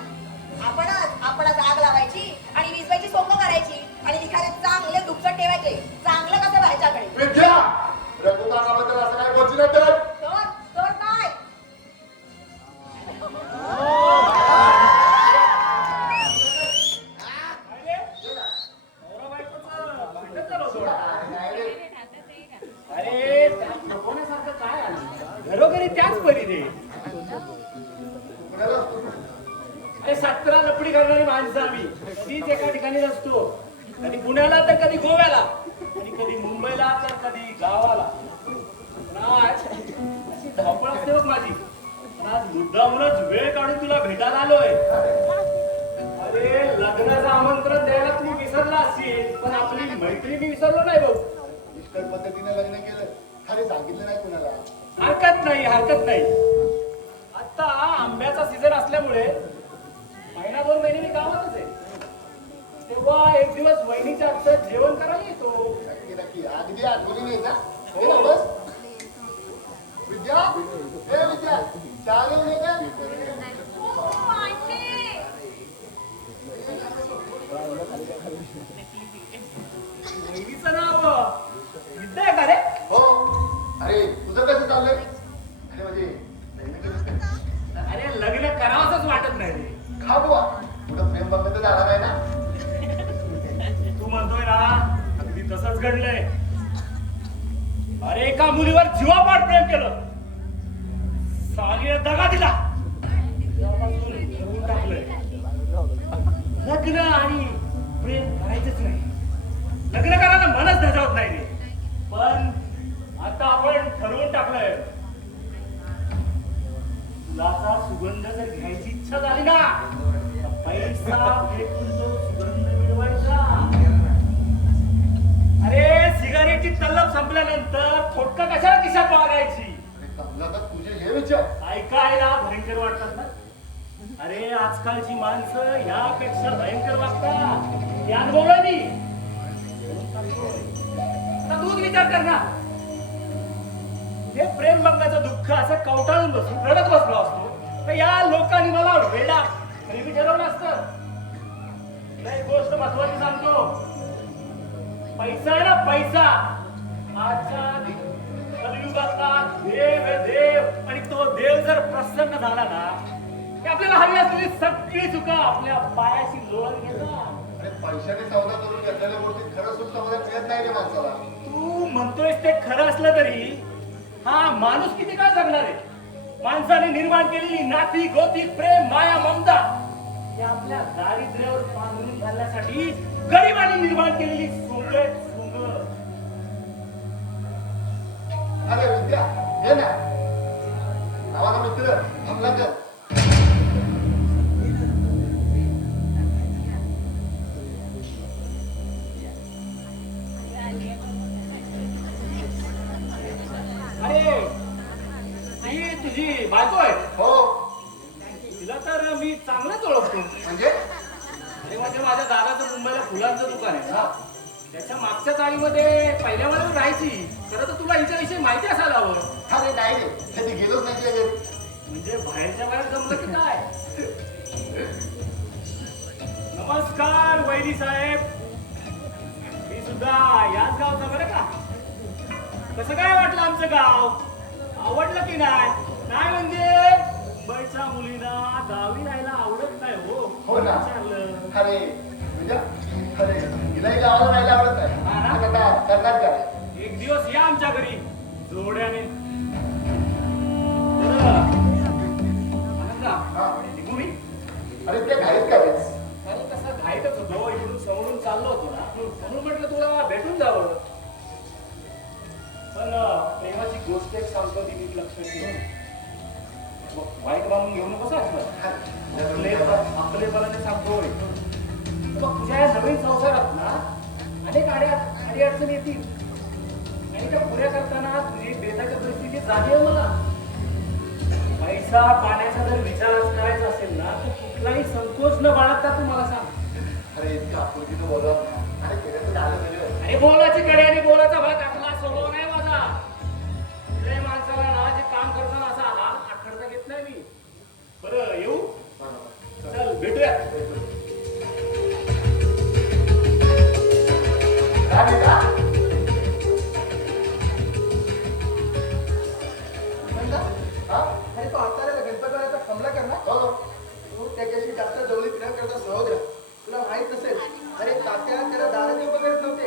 आपणच आग लावायची आणि विजवायची सोंग करायची आणि एखादे चांगले दुपट ठेवायचे चांगलं कसं व्हायच्याकडे विद्या रघु काकाबद्दल असं काय बोलची नाही तर तर काय अरे त्यात नको काय आलं घरोघरी त्याच परी रे कुणाला असतो? अरे 17 लपडी करणारी माणसं आम्ही कधीच एका ठिकाणी नसतो कधी पुण्याला तर कधी गोव्याला आणि कधी मुंबईला तर कधी गावाला पण आज अशी धावपळ असते बघ माझी पण आज मुद्दामूनच वेळ काढून तुला भेटायला आलोय अरे लग्नाचं आमंत्रण द्यायला तुम्ही विसरला असेल पण आपली मैत्री मी विसरलो नाही भाऊ इष्ट पद्धतीने लग्न केलं अरे सांगितलं नाही कुणाला हरकत नाही आता आंब्याचा सीझन असल्यामुळे महिना 2 महिने मी गावातच आहे तेव्हा एक दिवस वहिनीच्या हातचं जेवण करायला येतो नक्की नक्की अगदी आठवणी नाही का हे ना बस विद्या हे विद्या चालेल नाही का हो, आंटी. वहिनीचं नाव विद्या आहे का रे हो अरे तुझं कसं चाललंय अरे म्हणजे लग्न केलंस का? अरे लग्न करावंच वाटत नाही रे खा बुवा कुठं प्रेम बघत झाला नाही ना तू म्हणतोय ना अगदी तसंच घडलंय अरे एका मुलीवर जीवापाड प्रेम केलं सालीने दगा दिला तेव्हापासून ठरवून टाकलंय लग्न आणि प्रेम करायचंच नाही लग्न करायला मनच धजावत नाही रे पण आता आपण ठरवून टाकलंय फुलाचा सुगंध जर घ्यायची इच्छा झाली ना तर पैसा फेकून तो सुगंध मिळवायचा अरे सिगारेटची तल्लप संपल्यानंतर थोडका कशाला खिशात बाळगायची अरे कमला तर तुझे हे विचार ऐकायला भयंकर वाटतात ना अरे आजकालची माणसं यापेक्षा भयंकर वागतात या अनुभवलं मी आता तूच विचार कर ना हे प्रेम भंगाचं दुःख असं कवटाळून बसून रडत बसलो असतो तर या लोकांनी मला वेडा प्रेमी ठरवलं असतं तुला एक गोष्ट महत्वाची सांगतो पैसा आहे ना पैसा आजच्या कलियुगातला देव आहे देव आणि तो देव जर प्रसन्न झाला ना की आपल्याला हवी असलेली सगळी चुका आपल्या पायाशी लोळून घेतात अरे पैशाने सौदा करून घेतलेल्या गोष्टी खरं सुख समाधान मिळत नाही रे माणसाला तू म्हणतोयस ते खरं असलं तरी हा माणूस किती काळ जगणार आहे माणसाने निर्माण केलेली नाती गोती प्रेम माया ममता हे आपल्या दारिद्र्यावर पांघरून घालण्यासाठी गरिबांनी निर्माण केलेली सोंग अरे विद्या हे ना नावाचा मित्र कमलाकर अरे ही तुझी बायको आहे हो तिला तर मी चांगलंच ओळखतो म्हणजे अरे म्हणजे माझ्या दादाचं मुंबईला फुलांचं दुकान आहे ना त्याच्या मागच्या चाळीमध्ये पहिल्या वेळेला राहायची. खरं तर तुला हिच्याविषयी माहिती असायला हवं. अरे नाही रे कधी गेलोच नाही तिच्या घरी. म्हणजे बाहेरच्या बाहेर जमलं की काय? नमस्कार वैरी साहेब, मी सुद्धा याच गावचा बरं का. कसं काय वाटलं आमचं गाव? आवडलं की नाही? नाही म्हणजे मुंबईच्या मुलीला गावी राहायला आवडत नाही हो. हो ना. विचारलं. अरे तुझ्या अरे तिलाही गावाला राहायला आवडत नाही. हा ना? मग आता करणार काय? एक दिवस या आमच्या घरी जोड्याने. बरं. आनंदा, हा. निघू मी? अरे ते घाईत करायच. अरे कसं घाईतच होतो, इकडून समोरून चाललो होतो ना, म्हणून म्हटलं तुला भेटून जावं. पण प्रेमाची गोष्ट एक सांगतो, ती नीट लक्षात ठेव. वाईट मानून घेऊ नकोस आपलेपणाने सांगतोय. बघ तुझ्या या नवीन संसारात ना अनेक अडी अडचणी येतील आणि त्या पुऱ्या करताना तुझी बेताच्या परिस्थिती जाणीव मला. पैसा पाण्याचा जर विचार करायचा असेल ना तर कुठलाही संकोच न बाळगता तू मला सांग. अरे इतकं आपुलकीनं बोलत ना. अरे केलं तर आलं पाहिजे. आणि बोलाची कडे आणि बोलाचा भाग आपला स्वभाव नाही माझा. कुठल्याही माणसाला ना जे काम करताना असा हात आखडता घेत नाही मी. बरं येऊ? चल भेटूया. काय का? हा? अरे तो आता गणपतीचा कमला करणार हो. तू त्याच्याशी जास्त जवळी प्रेम करता सहोदरा. तुला माहित नसेल, अरे तात्या त्याला दाराने वगैरे नव्हते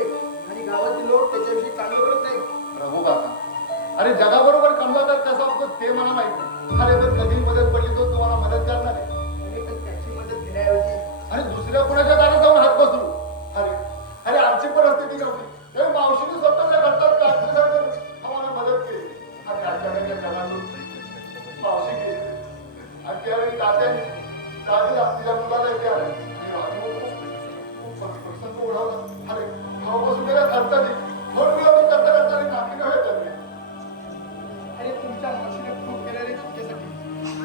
आणि गावातील लोक त्याच्याविषयी चांगलं करत नाही. प्रभू काका. अरे जगाबरोबर कमला तर कसा होतो ते मला माहित नाही. अरे पण कधी मदत पडली तो तुम्हाला मदत करणार आहे. आणि पण त्याची मदत घेण्याऐवजी आणि दुसऱ्या कुणाच्या दारात जाऊन हात पसरू. अरे अरे आमची परिस्थिती नव्हती. ते मावशीने स्वतःच्या घरतात आम्हाला मदत केली. आणि अचानक या जगातून मावशी केली. आणि त्यावेळी तात्याने दादीला तिच्या मुलाला इथे आले. आणि राजू खूप प्रसंग उडवला. अरे तेव्हापासून त्याला खर्च नाही. म्हणून मी आपण करता करता नाती नव्हे करणे. अरे तुमच्या मावशीने खूप केलेले तुमच्यासाठी.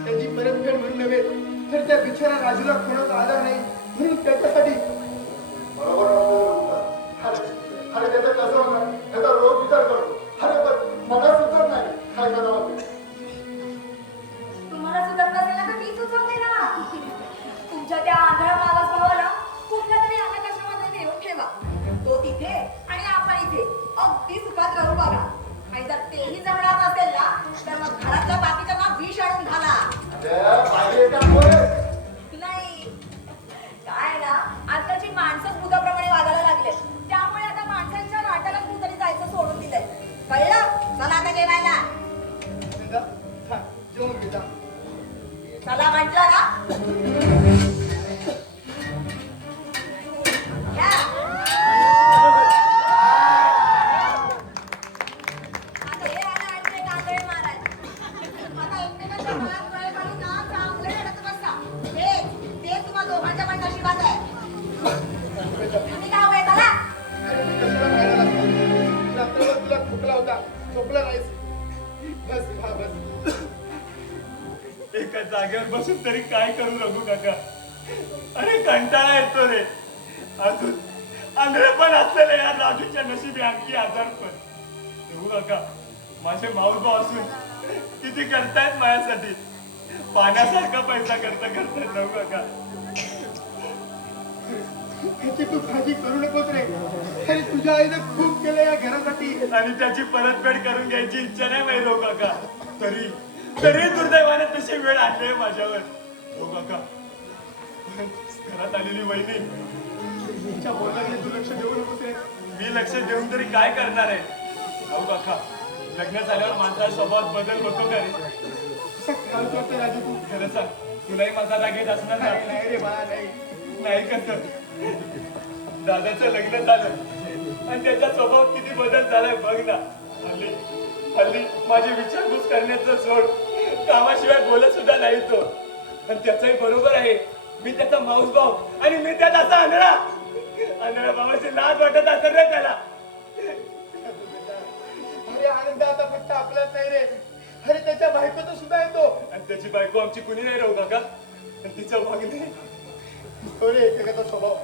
त्याची परतफेड म्हणून नव्हे तर त्या बिचारा राजूला कोणाचा आधार नाही म्हणून त्याच्यासाठी. बरोबर नव्हतं. अरे त्याचं कसं होणार त्याचा रोज विचार करतो. अरे पण मला सुचत नाही काय करावं ते. तुम्हाला सुचत नसेल ना तर मी सुचवते ना. तुमच्या त्या आंधळा मावस भावाला कुठल्या तरी अनाथाश्रमामध्ये नेऊन ठेवा. तो तिथे आणि आपण इथे अगदी सुखात राहू बघा. आणि जर तेही जमणार नसेल ना तर मग घरातल्या बाकीच्या ना विष आणून घाला. अरे बाई त्यामुळे नाही काय ना आताची माणसं भूताप्रमाणे वागायला लागले. त्यामुळे आता माणसांच्या नाट्याला कुठेतरी जायचं सोडून दिलंय. कळलं? चला आता जेवायला. जेवून घेता. चला म्हटलं ना. या. आता हे आलं आणि ते कांदळे मारायला. आता एकमेकांच्या मनात गळे घालून ना चांगले रडत बसा. ते तुम्हा दोघांच्या पण नशिबात आहे. तुम्ही काय उभे चला. अरे मी कशाला खायला लागलो? रात्रभर तुला खोकला होता, झोपला नाहीस. बस खा बस. एका जागेवर बसून तरी काय करू रघु काका. अरे कंटाळा येतो रे. अजून आंधळे पण असलेले या राजूच्या नशिबी आणखी आजार पण. रघु काका माझे माऊस भाऊ असून किती करतायत माझ्यासाठी. पाण्यासारखा पैसा करतायत रघु काका. ह्याची तू काळजी करू नकोस रे. अरे तुझ्या आईने खूप केलं या घरासाठी. आणि त्याची परतफेड करून घ्यायची इच्छा नाही माहिती रघु काका. तरी दुर्दैवाने तशी वेळ आणली आहे माझ्यावर. हो काका घरात आलेली वहिनी तिच्या बोलण्याकडे तू लक्ष देऊ नकोस रे. मी लक्ष देऊन तरी काय करणार आहे. हो काका लग्न झाल्यावर माझा स्वभावात बदल होतो का रे. कसा खेळायला करते राजू तू. खरं सांग तुलाही माझा राग येत असणार नाही ना. नाही रे बाळा नाही. नाही कसं दादाचं लग्न झालं आणि त्याचा स्वभाव किती बदल झालाय बघ ना. हल्ली माझी विचारपूस करण्याचं सोड कामाशिवाय बोलत सुद्धा नाही तो. आणि त्याचंही बरोबर आहे. मी त्याचा माऊस भाऊ आणि मी त्यात असा आंधळा भावाची लाज वाटत असेल रे त्याला. अरे आनंद आता फक्त आपलाच नाही रे. अरे त्याच्या बायकोचा सुद्धा येतो. आणि त्याची बायको आमची कुणी नाही राहू काका. आणि तिचं वागणे तो रे एकेकाचा स्वभाव.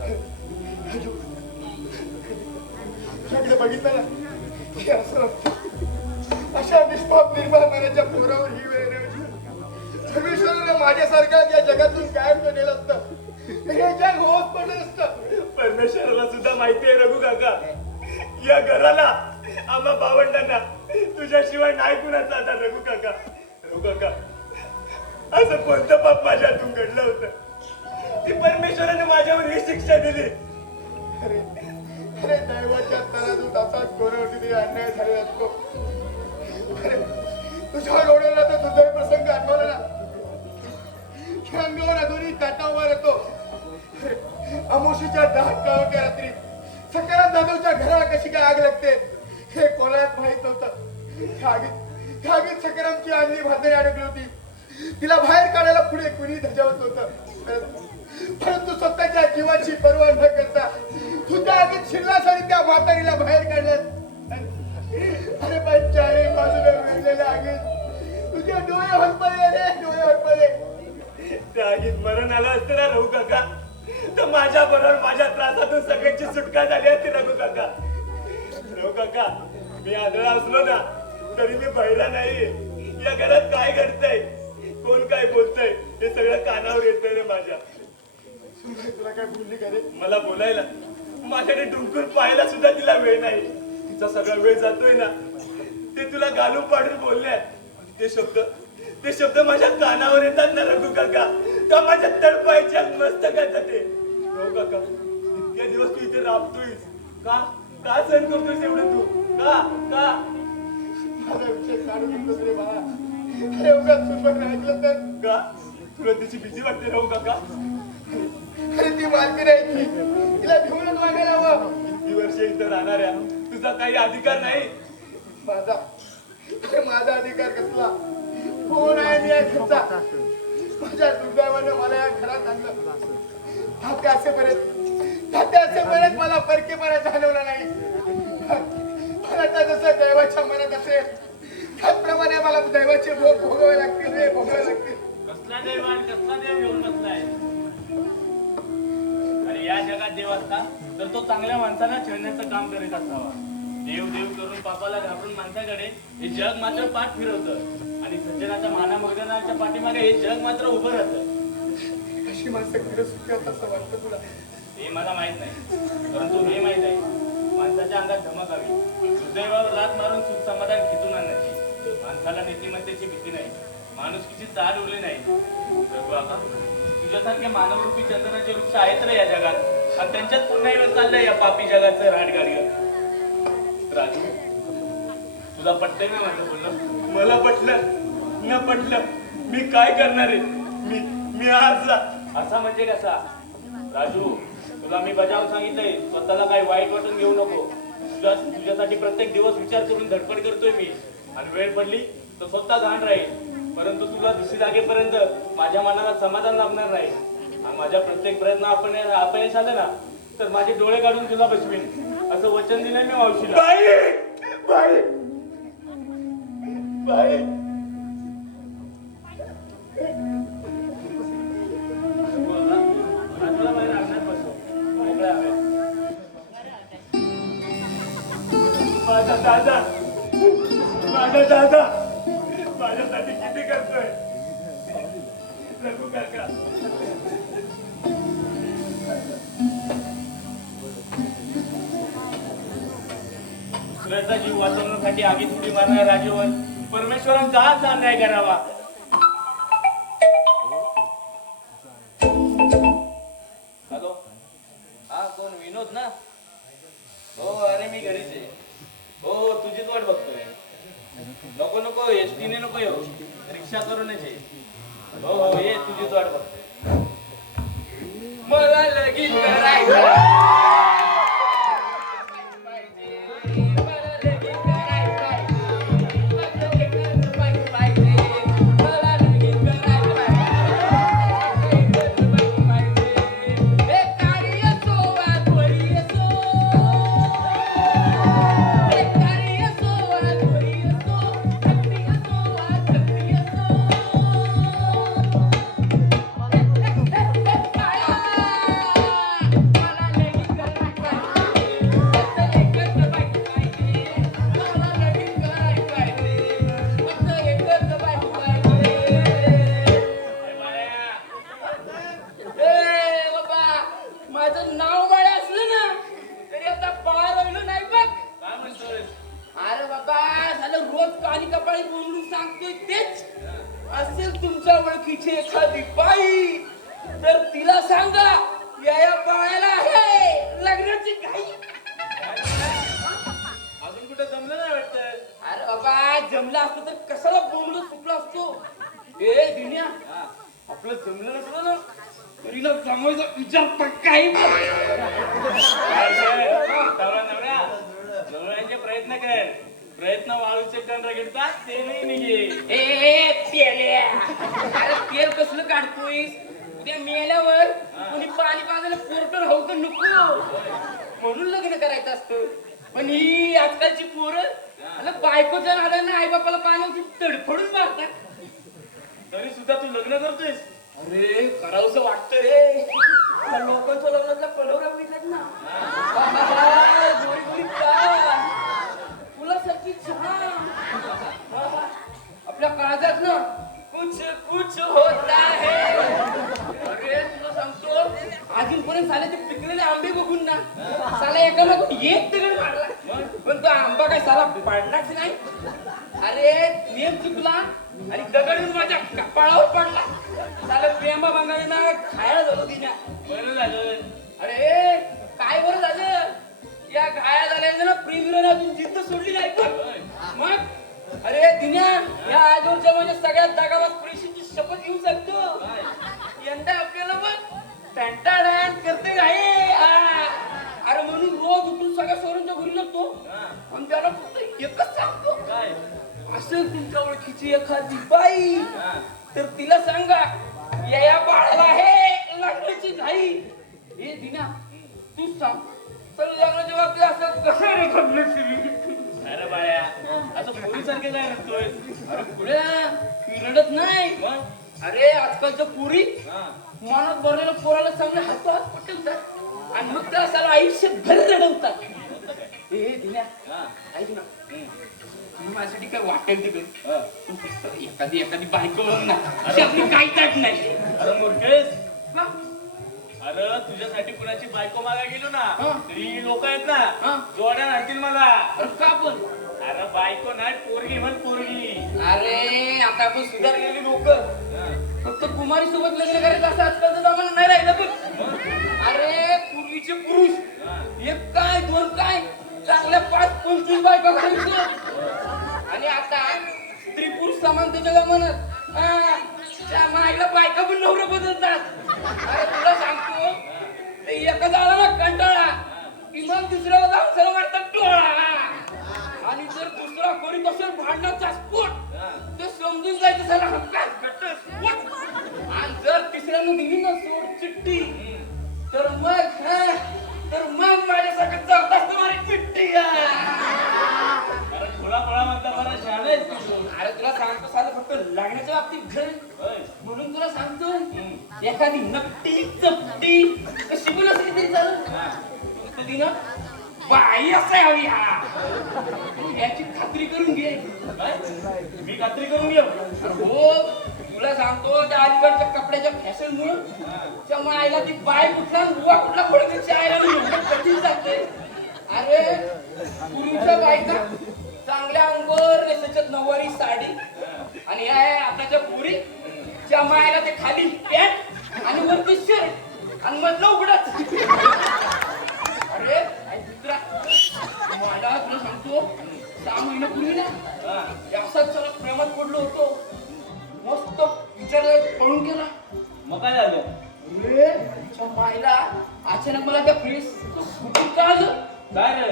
राजू कसं वाटतं अशा निष्पाप निर्माण मनाच्या पोरावर ही वेळ येण्याची. परमेश्वराने माझ्यासारखा या जगातून कायम केलेलं असतं हे जग होत पडलं नसतं. परमेश्वराला सुद्धा माहिती आहे रघु काका, या घराला आम्हा भावंडांना तुझ्याशिवाय नाही कुणाचा आता. रघु काका असं कोणतं पाप माझ्या हातून घडलं होतं की परमेश्वराने माझ्यावर ही शिक्षा दिली. अरे अरे दैवाच्या तराजूत असाच कोणावरती तरी अन्याय झालेला असतो. अरे तुझ्या डोळ्याला तर तुझा प्रसंग आठवला ना की अंगावर अजूनही काटावर येतो. अमोशीच्या 10 काळोख्या रात्री सकाराम जाधवच्या घराला कशी काय आग लागते हे कोणालाच माहित नव्हतं. आगीत सकारामची आणली भाजणी अडकली होती. तिला बाहेर काढायला पुढे कुणी धजावत होतं. परंतु स्वतःच्या जीवाची पर्वा न करता तुझ्या आगीत शिरलास आणि त्या म्हातारीला बाहेर काढलं. अरे पण चारी बाजूला वेगलेल्या आगीत तुझे डोळे हरपले रे, डोळे हरपले. त्या आगीत मरण आलं असतं ना रघु काका तर माझ्या बरोबर माझ्या त्रासातून सगळ्यांची सुटका झाली असती. रघु काका मी आंधळा असलो ना तरी मी बहिरा नाही. या घरात काय घडतंय, कोण काय बोलतंय हे सगळं कानावर येतंय रे माझ्या. तुला काय बोलली का रे? मला बोलायला माझ्याकडे डुंकून पाहायला सुद्धा तिला वेळ नाही. तिचा सगळा वेळ जातोय ना ते तुला घालून पाडून बोलले. ते शब्द माझ्या कानावर येतात ना रघु काका, त्या माझ्या तळपायच्या मस्तकात जाते. रघु काका इतक्या दिवस तू इथे राबतोयस का सहन करतोयस एवढं तू? का माझा विषय काढून घेतोस रे बाळा. अरे उगाच सुनबक ऐकलं तर का तुला तिची भीती वाटते रघु काका? अरे ती मालकी नाही ती. तिला घेऊनच मागायला हवं. किती वर्ष इथं राहणाऱ्या तुझा काही अधिकार नाही. माझा अधिकार कसला? कोण आहे मी या घरचा? माझ्या दुर्दैवानं मला या घरात आणलं. तात्या असेपर्यंत मला परकेपणा जाणवला नाही. मला तर जसं दैवाच्या मनात असेल त्याचप्रमाणे मला दैवाचे भोग भोगावे लागतील रे, भोगावे लागतील. कसला देव आणि कसला देव येऊन बसलाय? अरे या जगात देव असता तर तो चांगल्या माणसाला छळण्याचं काम करीत असावा. देव करून पापाला घाबरून माणसाकडे हे जग मात्र पाठ फिरवतं आणि सज्जनाच्या मानामर्दनाच्या पाठीमागे हे जग मात्र उभं राहतं. अशी माणसं खरं सुखात असं वाटतं तुला? हे मला माहित नाही, परंतु हे माहित आहे माणसाच्या अंगात धमक हवी. दुर्दैवावर लात मारून सुख समाधान खेचून आणण्याची. माणसाला नीतिमत्तेची भीती नाही, माणुसकीची चाल उरली नाही. रघु काका तुझ्यासारखे मानवरूपी चंदनाचे वृक्ष आहेत रे या जगात आणि त्यांच्यात पुन्हा वेळ चाललंय या पापी जगाचं राडगाडी. राजू तुला पटतंय ना माझं बोलणं? मला पटलं न पटलं मी काय करणार आहे? मी आज असा म्हणजे कसा? राजू तुला मी बजावून सांगितलंय स्वतःला काही वाईट वाटून घेऊ नको. तुझ्यासाठी प्रत्येक दिवस विचार करून धडपड करतोय मी आणि वेळ पडली तर स्वतः घाण राहील. परंतु तुला दिशी लागेपर्यंत माझ्या मनाला समाधान लाभणार नाही आणि माझ्या प्रत्येक प्रयत्न अपयश आलं ना तर माझे डोळे काढून तुला बसवीन असं वचन दिलंय मी मावशीला. तुला बाहेर अंगणात बसव, मोकळ्या हवेत. माझा दादा माझ्यासाठी किती करतोय रघु काका. दुसऱ्याचा जीव वाचवण्यासाठी आगीत उडी मारणाऱ्या राजूवर परमेश्वरांचा हाच अन्याय करावा. हॅलो, हा कोण? विनोद ना? हो अरे मी घरीच आहे. हो तुझीच वाट बघतोय. नको एसटीने नको येऊ, रिक्षा करूनच ये. हो ये तुझीच वाट बघतोय. मला लगीन करायचं. माझं नाव बाळ्या असलं ना तरी आता बाळ राहिलं नाही बघ. काय म्हणतोय? अरे बाबा झालं रोज कानी कपाळी बोलून सांगतोय तेच. असेल तुमच्या ओळखीची एखादी बाई तर तिला सांगा या बाळाला आहे लग्नाची घाई. अजून कुठे जमलं नाही वाटतं. अरे बाबा जमलं असतं तर कशाला बोललो चुकलो असतो. ए दुनिया आपलं जमलं नसलं ना तरी ना जमायचा विचार पक्का आहे बघ. जवळचे प्रयत्न कर. प्रयत्न वाळूचे टन रगडतात ते नाही निघे. ए पेल्या अरे तेल कसलं काढतोयस उद्या मेल्यावर कोणी पाणी पाजायला पोरट राहू का नको म्हणून लग्न करायचं असतं. पण ही आजकालची पोरं बायकोच्या नादाने आई बापाला पाण्याची तडफडून मारतात. तरी सुद्धा तू लग्न करतोयस. अरे करावंसं वाटतं रे. त्या लोकांच्या लग्नातल्या पलोऱ्या पितात ना गोरी गोरी कान, फुलासारखी छान. आपल्या काळजात ना कुछ कुछ होता है. अरे तुला सांगतो अजूनपर्यंत साले ते पिकलेले आंबे बघून ना साला एका मागून एक दगड मारला पण तो आंबा काय साला पडलाच नाही. अरे नेम चुकला आणि दगड येऊन माझ्या कपाळावर पडला. साला प्रेमा बांगाने ना खायला झालो तिच्या. बरं झालं. अरे काय बरं झालं या गाया झाल्या ना प्रेमीला अजून जिद्द सोडली नाही पण मग. अरे दिन्या या आजवरच्या म्हणजे सगळ्यात दागाबाज प्रेशीची शपथ घेऊ शकतो. यंदा आपल्याला मग टंटाडान करते आहे. अरे म्हणून रोज उठून सगळ्या सोरांच्या घरी लागतो पण त्याला फक्त एकच सांगतो काय? असेल तुमच्या ओळखीची एखादी बाई तर तिला सांगा या बाळाला आहे लग्नाची घाई. हे दिना तू सांग चल लग्नाच्या बाबतीत असं कसं रे घडलं. अरे बाया असं पोरीसारखे काय करतोय? अरे पुढे रडत नाही. मग अरे आजकालच्या पुरी हा. मनात भरलेल्या पोराला चांगले हात पटवतात आणि मग त्याला साला आयुष्यभर रडवतात. हे दिन्या हा. ऐक ना तुम्ही माझ्यासाठी काय वाटेल ते कर. हा. पण फक्त एखादी बायको ना अशी आपली काही ताट नाही. अरे मूर्खेस. हा? अरे तुझ्यासाठी कुणाची बायको मागा गेलो ना हा. तरी लोक आहेत ना हा. जोड्या आणतील मला. अरे का पण अरे बायको नाही पोरगी म्हण पोरगी. अरे आता आपण सुधारलेली लोक हा. फक्त कुमारी सोबत लग्न करायचं असं आजकालचं जमाना नाही राहिलं पण. अरे पूर्वीचे पुरुष एक काय दोन काय चांगल्या 5-25 बायका करायचं आणि आता स्त्री पुरुष समानतेच्या जमान्यात त्या माईला बायका पण नवरे बदलतात. अरे तुला सांगतो ते एका झाला ना कंटाळा की मग दुसऱ्याला जाऊन सर्व मारतात टोळा. आणि जर दुसरा कोणी असेल भांडणाचा स्फोट ते समजून जायचं झाला हक्कात घट्ट स्फोट. आणि जर तिसऱ्यानं दिली ना सोड चिठ्ठी तर मग माझ्यासारखं जबरदस्त मारी चिठ्ठी. अरे थोडा फळा म्हणता बरं छान आहेस तू. अरे तुला सांगतो साला फक्त लग्नाच्या बाबतीत घर होय. म्हणून तुला सांगतो एखादी नकटी चपटी कशी पण असली तरी चालेल फक्त ती ना बाई असावी याची खात्री करून घे. काय? मी खात्री करून घेऊ. अरे हो तुला सांगतो त्या अलीकडच्या कपड्याच्या फॅशन मुळे त्या मायला ती बाय कुठला बुवा कुठला पडण्याची आयला एवढं कठीण जाते. अरे पूर्वीच्या बायका चांगल्या अंगावर नेसायच्यात नऊवारी साडी आणि ह्या आताच्या पुरी त्या मायला ते खाली पॅन्ट आणि वरती शर्ट आणि मधलं उघडत. अरे मित्रा मला तुला सांगतो 6 महिन्यापूर्वी ना असाच चला प्रेमात पडलो होतो. मस्त विचार पळून गेला. मग काय झालं? अरे तिच्या मायला अचानक मला त्या फ्रेस कुठून कळालं. काय रे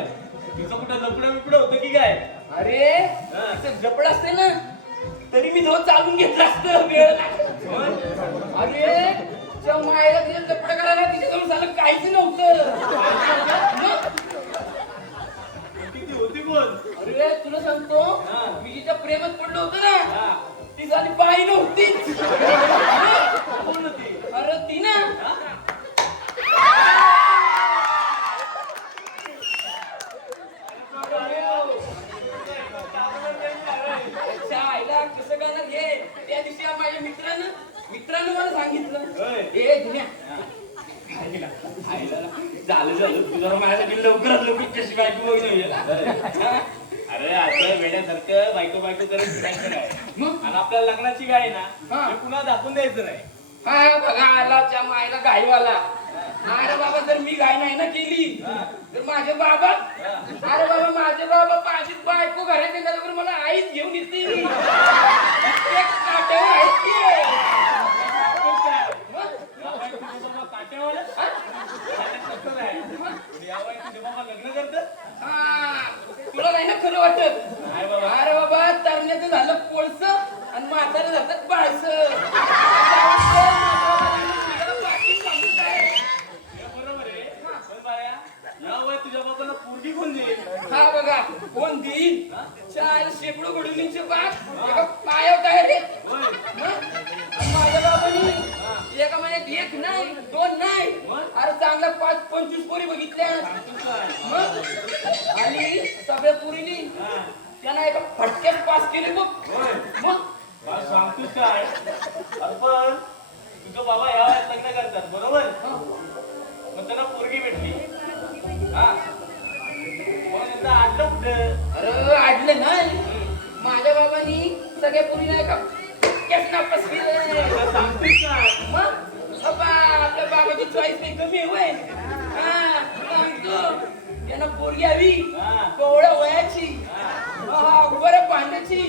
तिचं कुठं लपडं बिपडं होतं की काय? अरे तिचं जपड असते ना तरी मी जवळ चालून घेतलं असतं वेळ लागला. अरे त्या मायला तिच्या जपड करायला तिच्याजवळ झालं काहीच नव्हतं. किती होती बोल. अरे तुला सांगतो मी जिच्या प्रेमात पडलो होतो ना ती झाली बाई नव्हतीच. कोण होती? अरे ती ना आईला कसं करणार हे त्या दिवशी माझ्या मित्रानं मला सांगितलं होय. ए दुनिया आईला झालं तुझा माझ्यासाठी लवकरात लवकर कशी बायको बघ. अरे आता वेड्यासारखं बायको करत फिरायचं नाही आणि आपल्या लग्नाची गाय ना हे पुन्हा दाखवून द्यायचं नाही. हा बघा आला त्या मायला गायवाला. अरे बाबा जर मी गाय नाही ना केली तर माझे बाबा अरे बाबा माझे बाबा माझीच बायको घरात येण्याबरोबर मला आईच घेऊन येते. एक काट्यावर आहेत की. लग्न करत हा, तुला नाही ना खरं वाटत. अरे बाबा तरण्याचं झालं कोळस आणि म्हातारं जातात बाळस. तुझ्या बाबाला पोरगी कोण देईल? हा बघा कोण देईल. 4 शेकडो घडुलींचे बाग एका पायावर काय रे. माझ्या बाबांनी एका महिन्यात 1 नाही 2 नाही अरे चांगल्या 5-25 पोरी बघितल्या. मग आणि सगळ्या पोरीनी त्यांना एका फटक्यात पास केले बघ. मग काय सांगतोस काय? पण तुझं बाबा या वयात लग्न करतात बरोबर. मग त्यांना पोरगी भेटली हा मग त्यांचं आडलं कुठं? अरे आडलं नाही. माझ्या बाबांनी सगळ्या पोरीला एका फटक्यात नापास केले. सांगतोस काय? मग आपल्या बाबाची चॉईस काही कमी आहे वय. हा सांगतो त्यांना पोरगी हवी कोवळ्या वयाची बरं पाण्याची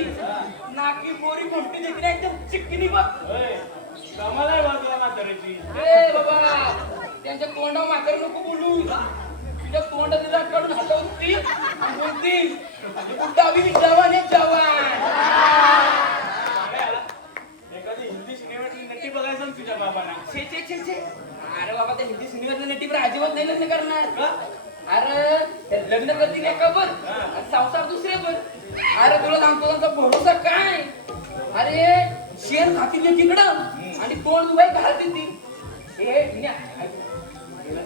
नाकी पोरी मोठी देखील एकदम चिकनी बघ. कमाल आहे बाजूला म्हाताऱ्याची. ए बाबा त्यांच्या तोंडावर म्हातार नको बोलू. तुझ्या तोंडात निदान काढून हलवतील आणि बोलतील डावी जवान आहे जवान. एखादी हिंदी सिनेमातली नटी बघायचं ना तुझ्या बाबांना. छे छे छे छे. अरे बाबा त्या हिंदी सिनेमातल्या नटीवर अजिबात नाही लग्न करणार. अरे ते लग्न करतील एकावर आणि संसार दुसऱ्यावर. अरे तुला सांगतो त्यांचा भरोसा काय. अरे शेण खातील एकीकडं आणि तोंड दुबाई घालतील ती. हे न्या.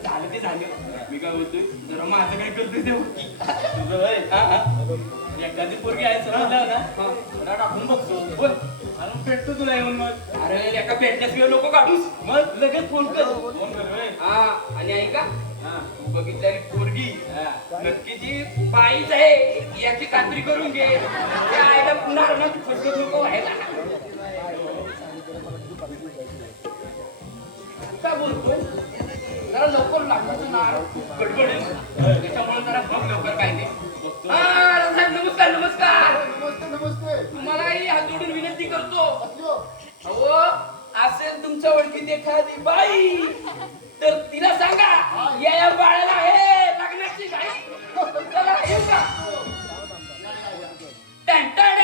झालं ते झालं. मी काय बोलतोय जरा माझं काय करतोय ते होती. तुझं होय? एखादी पोरगी आहे समजलं ना थोडा टाकून बघतो आणि भेटतो तुला येऊन. मग अरे एका भेटण्याशिवाय लोक काढूस. मग लगेच फोन कर. फोन कर होय? हा आणि ऐका तू बघितलेली पोरगी नक्की जी बाईच आहे याची खात्री करून घे. त्या आईला पुन्हा फसवत नको व्हायला. काय बोलतोय जरा लवकर लागतो नार गडबड त्याच्यामुळे जरा बघ लवकर काय ते. हा साहेब नमस्कार नमस्कार. नमस्ते नमस्ते. तुम्हालाही हात जोडून विनंती करतो. असलो अहो असेल तुमच्या ओळखीत एखादी बाई तर तिला सांगा या बाळाला आहे लग्नाची घाई. चला येऊ का. टन टन टन.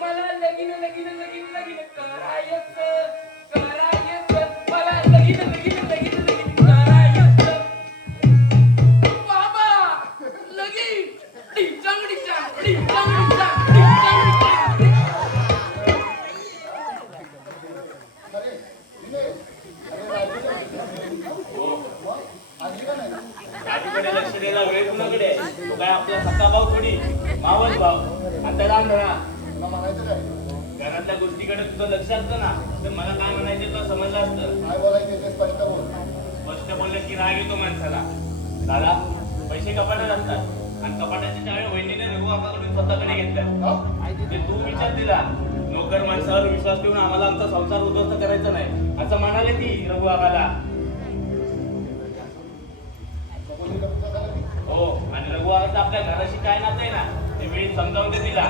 मला लगीन लगीन लगीन लगीन करायचं मला लगीन लगीन लगीन लगीन करायचं. बाबा लगीन डिंचांग डिंचांग डिंचांग डिंचांग डिंचांग डिंचांग. अरे इने अरे आजी का नाही. आजीकडे लक्ष द्यायला वेळ कुणाकडे आहे? तो काय आपला सख्खा भाऊ थोडी मावस भाऊ. आता राम धरा तुला म्हणायचं काय घरातल्या गोष्टीकडे तुझं लक्ष असतं ना तर मला काय म्हणायचं तुला समजलं असतं. काय बोलायचं ते स्पष्ट बोल. स्पष्ट बोललं की राग येतो माणसाला. दादा पैसे कपाटात असतात आणि कपाटाच्या चाव्या वहिनीने रघु काकाकडून स्वतःकडे घेतल्या. ते तू विचार दिला नोकर माणसावर विश्वास ठेवून आम्हाला आमचा संसार उद्ध्वस्त करायचा नाही असं म्हणाले ती रघु काकाला. हो आणि रघु काकाचं आपल्या घराशी काय नातं आहे ना ते वेळी समजावून दे तिला.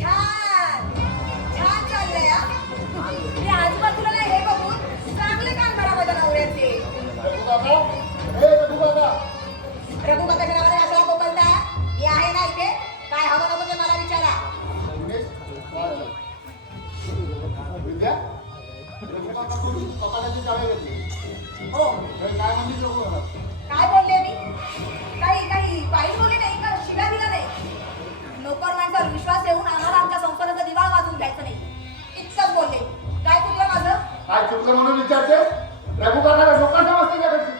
छान छान चाललंय हा. मी आजूबाजूला नाही हे बघून चांगले काम करा माझ्या नवऱ्याचे. रघु काका हे रघु काका. रघु काकाच्या नावाने कशाला बोलताय. मी आहे ना इथे. काय हवं नको ते मला विचारा. उमेश, वाचा. विद्या रघु काकाकडून कपाटाची चावी घेतली. हो हे काय म्हणलीस रघु काका. काय बोलले मी. काही वाईट बोलले नाही का शिव्या दिला नाही. नोकर माणसावर विश्वास ठेवून आम्हाला आमच्या संसाराचा दिवाळ वाजवून घ्यायचं नाही इतकंच बोलले. काय चुकलं माझं. काय चुकलं म्हणून विचारते. रघु काकाला लोकांना समजते का त्याची.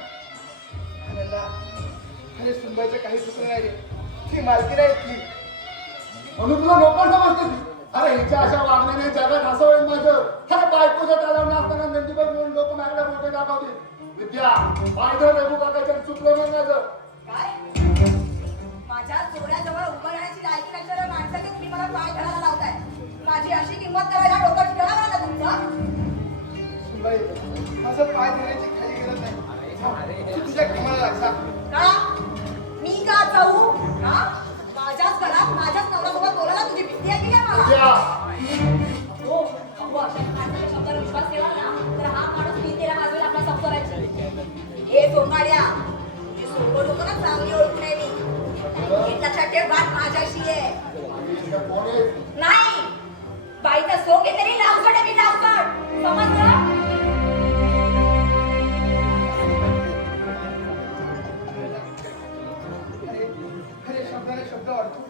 अरे सुनबाईचं काही चुकलं नाही रे. ती मालकी नाही ती. म्हणून तुला लोकांना समजते ती. अरे हिच्या अशा वागण्याने जगात असं होईल माझं. अरे बायकोच्या तालावर असताना नंदीबाई म्हणून लोक माझ्याकडे बोटे दाखवतील. विद्या पाहिलं रघु काकाच्या चुकलं म्हणायचं. काय माझ्या चोऱ्याजवळ उभं राहण्याची लायकी नसणाऱ्या माणसाचे तुम्ही मला पाय धरायला लावताय. माझी अशी किंमत करायला डोकं ठेवा ना तुमचं. सुनबाई, माझं पाय धरण्याची काही गरज नाही. तू तुझ्या कामाला लाग जा. का मी का जाऊ? हा माझ्याच घरात माझ्याच नवऱ्यासोबत बोलायला तुझी भीती आहे की काय मला? विद्या हो अहो अशा खासदाराच्या शब्दावर विश्वास ठेवा ना तर हा माणूस मी तेरा वाजवेल आपला सब करायची. हे सोंगाड्या तुझी सोबत लोक ना चांगली ओळखून आहे मी. एक लक्षात ठेव बात माझ्याशी आहे. कोण आहे? नाही बाईचा सोंग आहे तरी लावकड आहे मी लावकड समजलं? अरे शब्दाने शब्द अडतो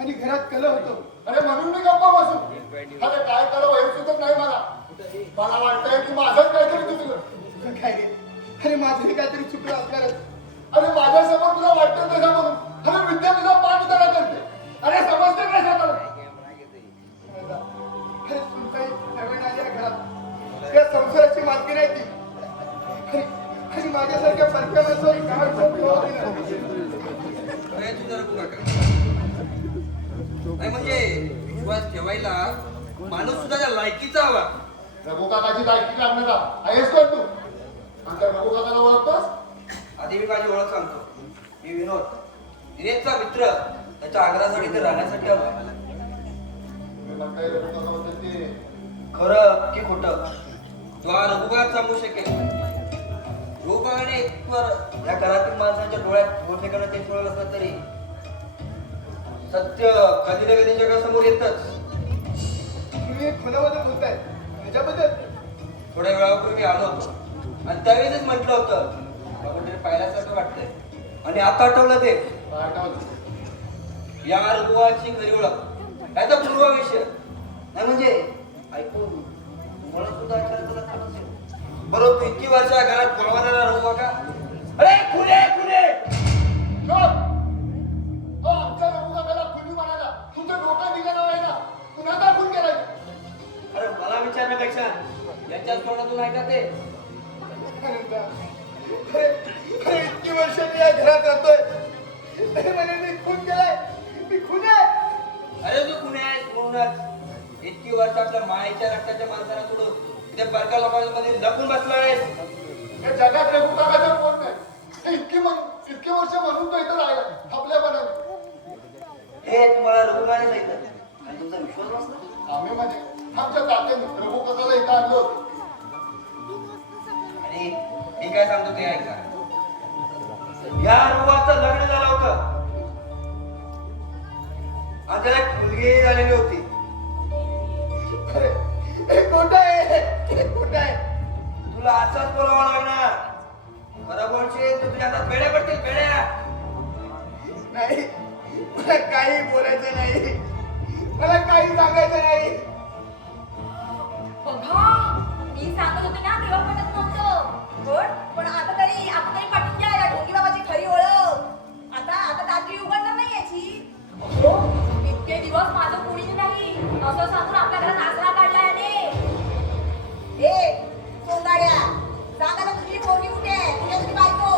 आणि घरात कल होतो. अरे म्हणून मी गप्पा बसू. अरे काय करा वैर सुचत नाही मला. मला वाटतंय की माझंच काहीतरी चुकलं. तुझं काय रे? अरे माझं काहीतरी चुकलं असणारच. अरे माझ्यासमोर तुला वाटतं तसं म्हणून. अरे विद्या तुझा पाठ उतारा करते. अरे समजते काय सांगा? अरे सुनबाई नवीन आल्या घरात या संसाराची मालकी नाही ती. आणि माझ्यासारख्या परक्या माणसावर काय ठेवलं नाही. अरे तुझं रघु काका नाही म्हणजे विश्वास ठेवायला माणूस सुद्धा त्या लायकीचा हवा. रघु काकाची लायकी काढणारा आहेस कोण तू? आणि त्या रघु काकाला ओळखतोस? आधी मी माझी ओळख सांगतो. मी विनोद, दिनेशचा मित्र. त्याच्या आग्रहासाठी ते राहण्यासाठी आलो. मी म्हणताय रघु काका होतं ते. खरं की खोटं तो हा रघुकाच सांगू शकेल. रघुकाने इथवर या घरातील माणसाच्या डोळ्यात बोट ठेकाणं ते ठेवलं असलं तरी सत्य कधी ना कधी जगासमोर येतच. तुम्ही कोणाबद्दल बोलताय? माझ्याबद्दल? थोड्या वेळापूर्वी आलो होतो आणि त्यावेळेस म्हटलं होतं मला कुठेतरी पाहिल्यासारखं वाटतंय. आणि आता आठवलं ते काय आठवलं? या रघुवाची खरी ओळख याचा पूर्वाविषय नाही म्हणजे ऐकून तुम्हाला सुद्धा आश्चर्य झालं असेल. बरोबर तू इतकी वर्ष घरात पळवायला रघु का? अरे खुले खुले गप! हो, आमच्या रघु काकाला खुनी म्हणाला. तुमचं डोकं निघालं आहे ना? कुणाचा खून केलाय? अरे मला विचारण्यापेक्षा याच्याच तोंडातून ऐका ते. आनंदा, अरे इतकी वर्ष मी या घरात राहतोय तरी म्हणे मी खून केलाय. मी खून आहे. अरे तू कुणी आहेस म्हणूनच इतकी वर्ष आपल्या मायेच्या रक्ताच्या माणसाला सोडून ते परका लोकांमध्ये लपून बसला आहेस. या जगात रघु काकाचा कोण नाही. हे इतकी वर्ष म्हणून तो इथं राहिला आपल्या मनात. हे तुम्हाला रघुमाने सांगितलं आणि तुमचा विश्वास बसला. आम्ही म्हणजे आमच्या तात्याने रघु काकाला इथं आणलं होतं. आणि मी काय सांगतो ते ऐका. या रघुवाचं लग्न झालं होतं आणि त्याला एक मुलगी झालेली होती. अरे हे खोटं आहे. हे खोटं आहे. तुला असंच बोलावं लागणार. खरं बोलशील तर तुझ्या हातात पेढ्या पडतील पेढ्या. नाही मला काही बोलायचं नाही. मला काही सांगायचं नाही. बघा मी सांगत होते ना तेव्हा पटत नव्हतं. पण आता तरी पटून घ्या या ढोंगी बाबाची खरी ओळख. आता रात्री उघडणार नाही याची. हो इतके दिवस माझं कोणीच नाही असं सांगून आपल्या घरात आसरा काढलाय याने. ए सोंगाड्या सांगा ना तुझी पोरगी कुठे आहे? तुझी बायको.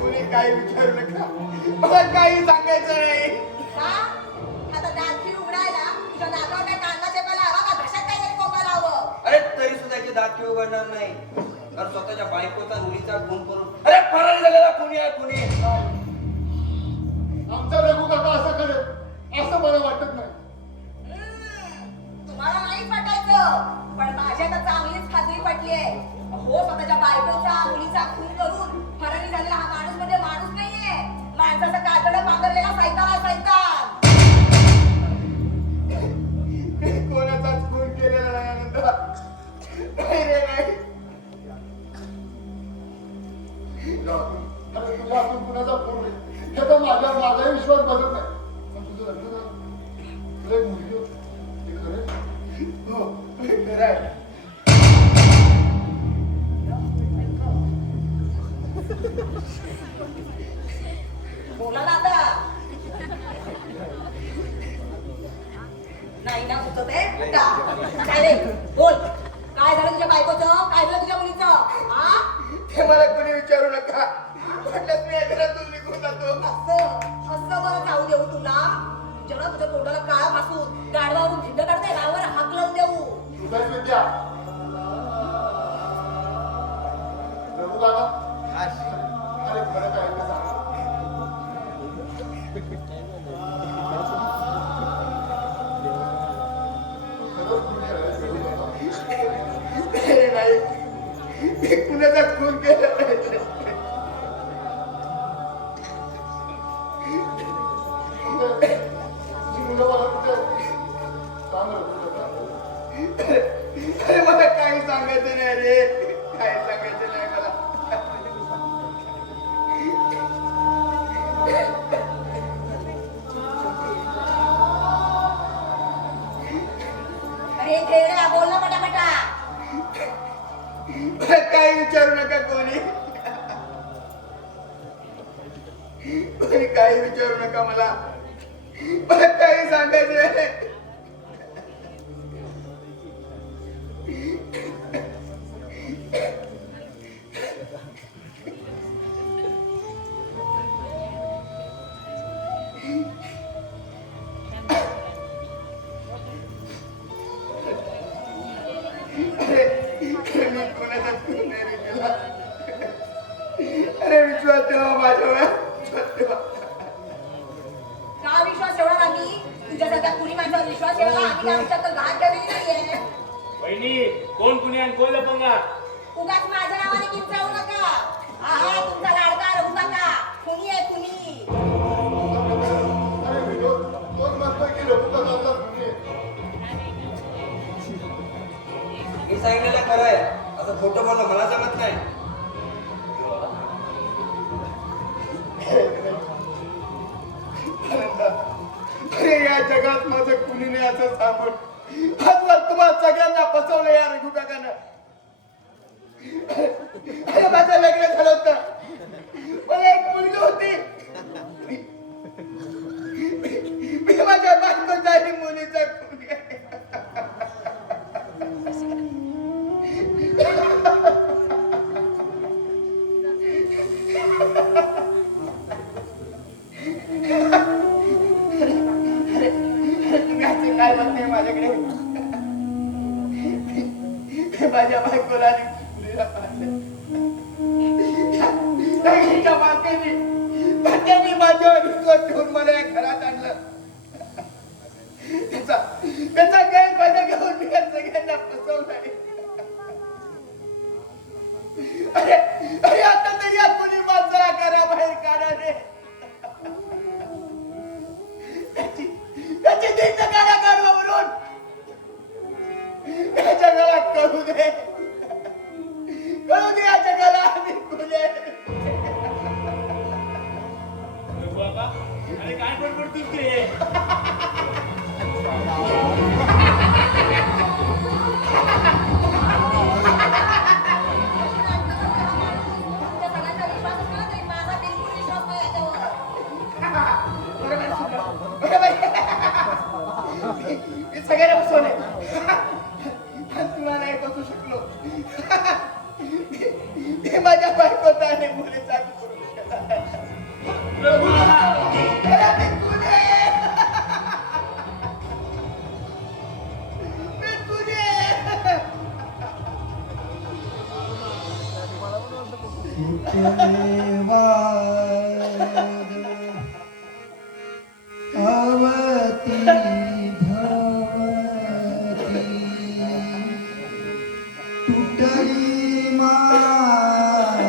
कुणी काही विचारू नका. मला काही सांगायचं नाही. हा आता रात्री उघडायला तुझ्या दातावर काय कांदा चेपायला हवा का घशात काहीतरी कोंबा लावं? अरे तरी सुद्धा याचे दात किंवा उघडणार नाही. तर स्वतःच्या बायकोचा मुलीचा खून करून अरे फरार झालेला कुणी आहे कुणी. आमचा रघु काका असं करेल असं मला वाटत नाही. तुम्हाला नाही पटायचं पण माझ्या तर चांगलीच खात्री पटली आहे. हो स्वतःच्या बायकोचा मुलीचा खून करून फरारी झालेला हा माणूस म्हणजे माणूस नाहीये. माणसाचं कातडं पांघरलेला सैतान आहे सैतान. मी कोणाचाच खून केलेला नाही आनंदा. नाही रे नाही. तुझ्या हातून कुणाचा फोन नाही याचा माझाही विश्वास बसत नाही. पण तुझं लग्न झालं. तुला एक मुलगी होती. ते खरं आहे? हो खरं आहे. बोला ना आता. नाही ना सुचत आहे? उठा. काय रे बोल काय झालं तुझ्या बायकोचं? काय झालं तुझ्या मुलीचं? हा? हे मला कोणी विचारू नका. म्हटलं मी या घरातून निघून जातो. असं बरं जाऊ देऊ तुला? जेवढा तुझ्या तोंडाला काळा फासून गाडवावरून भिंड काढते गावावर हाक लावून देऊ. तुझाच विद्या रघु बाबा अरे खरं काय ते सांग. खरंच तुम्ही खरंच रघु बाबा? अरे नाही, मी कुणाचा खून केला नाही. तुझी मुलं मला कुठे आहेत? सांग रघु बाबा. अरे मला काही सांगायचं नाही रे, काही सांगायचं नाही मला. अरे खेळड्या बोल ना पटापटा. मला काही विचारू नका कोणी. कोणी काही विचारू नका मला. मला काही सांगायचं नाही. मी कोणाचा खून नाही रे केला. अरे विश्वास ठेवा माझ्यावर, विश्वास ठेवा. का विश्वास ठेवणार आम्ही? तुझ्यासारख्या कुणी माझ्यावर विश्वास ठेवला? आम्ही काय आमच्यात घाट ठेवलेली नाहीये. वहिनी कोण कुणी आणि कोण लपंगा? उगाच माझ्या नावाने किंचाळू नका. हा तुमचा लाडका रघु काका कुणी आहे कुणी. अरे विनोद तोच म्हणतोय की रघु काका आपला खून आहे. मी सांगितलेलं खरं आहे, असं खोटं बोलणं मला जमत नाही. अरे या जगात माझं कुणी नाही असं सांगून आजवर तुम्हाला सगळ्यांना फसवलं या रघु काकानं. अरे माझं लग्न झालं होतं, मला एक मुलगी होती. मी माझ्या बायकोचा आणि मुलीचा खून केला. तुम्ही काय म्हणते माझ्याकडे? माझ्या बायकोला आणि मुलीला पाहिलं. त्यांनी माझ्यावर विश्वास ठेवून मला या घरात आणलं. त्याचा गैरफायदा घेऊन मी या सगळ्यांना फसवलंय. अरे अरे आता तरी या कोणी माणसाला घराबाहेर काढा रे. त्याची दिंड काढा गाडवावरून. या जगाला कळू दे, कळू दे या जगाला आम्ही खुले. बाबा अरे काय बडबडतोस ते? तुमच्या सगळ्यांचा विश्वास असतो ना, तरी माझा बिलकुल विश्वास नाही याच्यावर. मी सगळ्यांना बसवले तुला नाही बसू शकलो. मी माझ्या बायकोचा आणि मुलीचा करू शकला. रघु बाबा अरे मी कुणी? मी कुणी? अवती भवती तुटली माया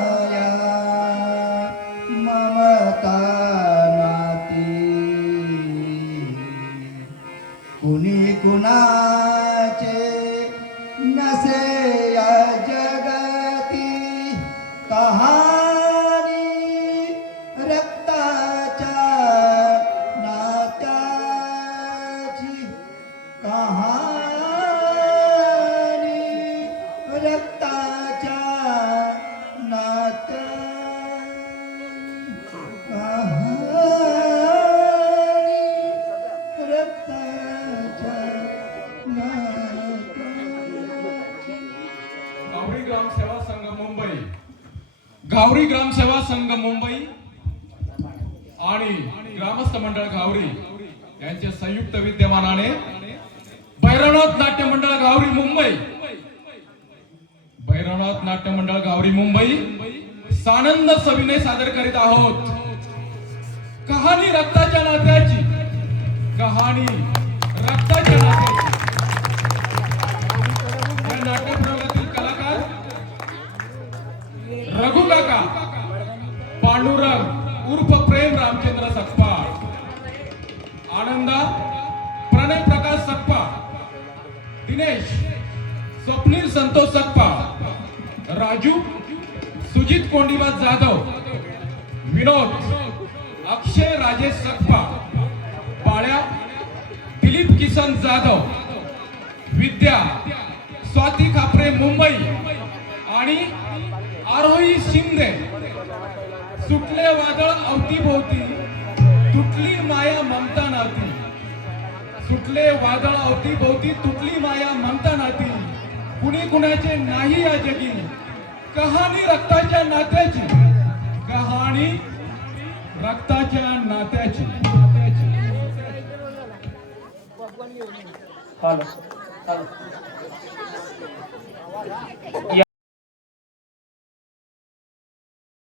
ममता नाती कुणी कुणाचे नसे या जगती कहाणी रक्ताच्या नात्याची कहाणी रक्ताच्या नात्याची कहाणी रक्ताच्या नात्याची घावरी ग्रामसेवा संघ मुंबई आणि ग्रामस्थ मंडळ घावरी यांच्या संयुक्त विद्यमानाने भैरवनाथ नाट्य मंडळ घावरी मुंबई भैरवनाथ नाट्य मंडळ घावरी मुंबई सानंद सविनय सादर करीत आहोत कहाणी रक्ताच्या नात्याची कहाणी रक्ताच्या नात्याची या नाट्यप्रयोगातील कलाकार रघु काका पांडुरंग उर्फ प्रेम रामचंद्र सकपाळ आनंदा प्रणय प्रकाश सकपाळ दिनेश स्वप्नील संतोष सकपाळ राजू सुजित कोंडीबा जाधव विनोद अक्षय राजेश सकपाळ पाळ्या दिलीप किसन जाधव विद्या स्वाती खापरे मुंबई आणि आरोही शिंदे सुटले वादळ अवतीभोवती तुटली माया ममता नाती सुटले वादळ अवतीभोवती तुटली माया ममता नाती कुणी कुणाचे नाही या जगी कहाणी रक्ताच्या नात्याची कहाणी रक्ताच्या नात्याची हॅलो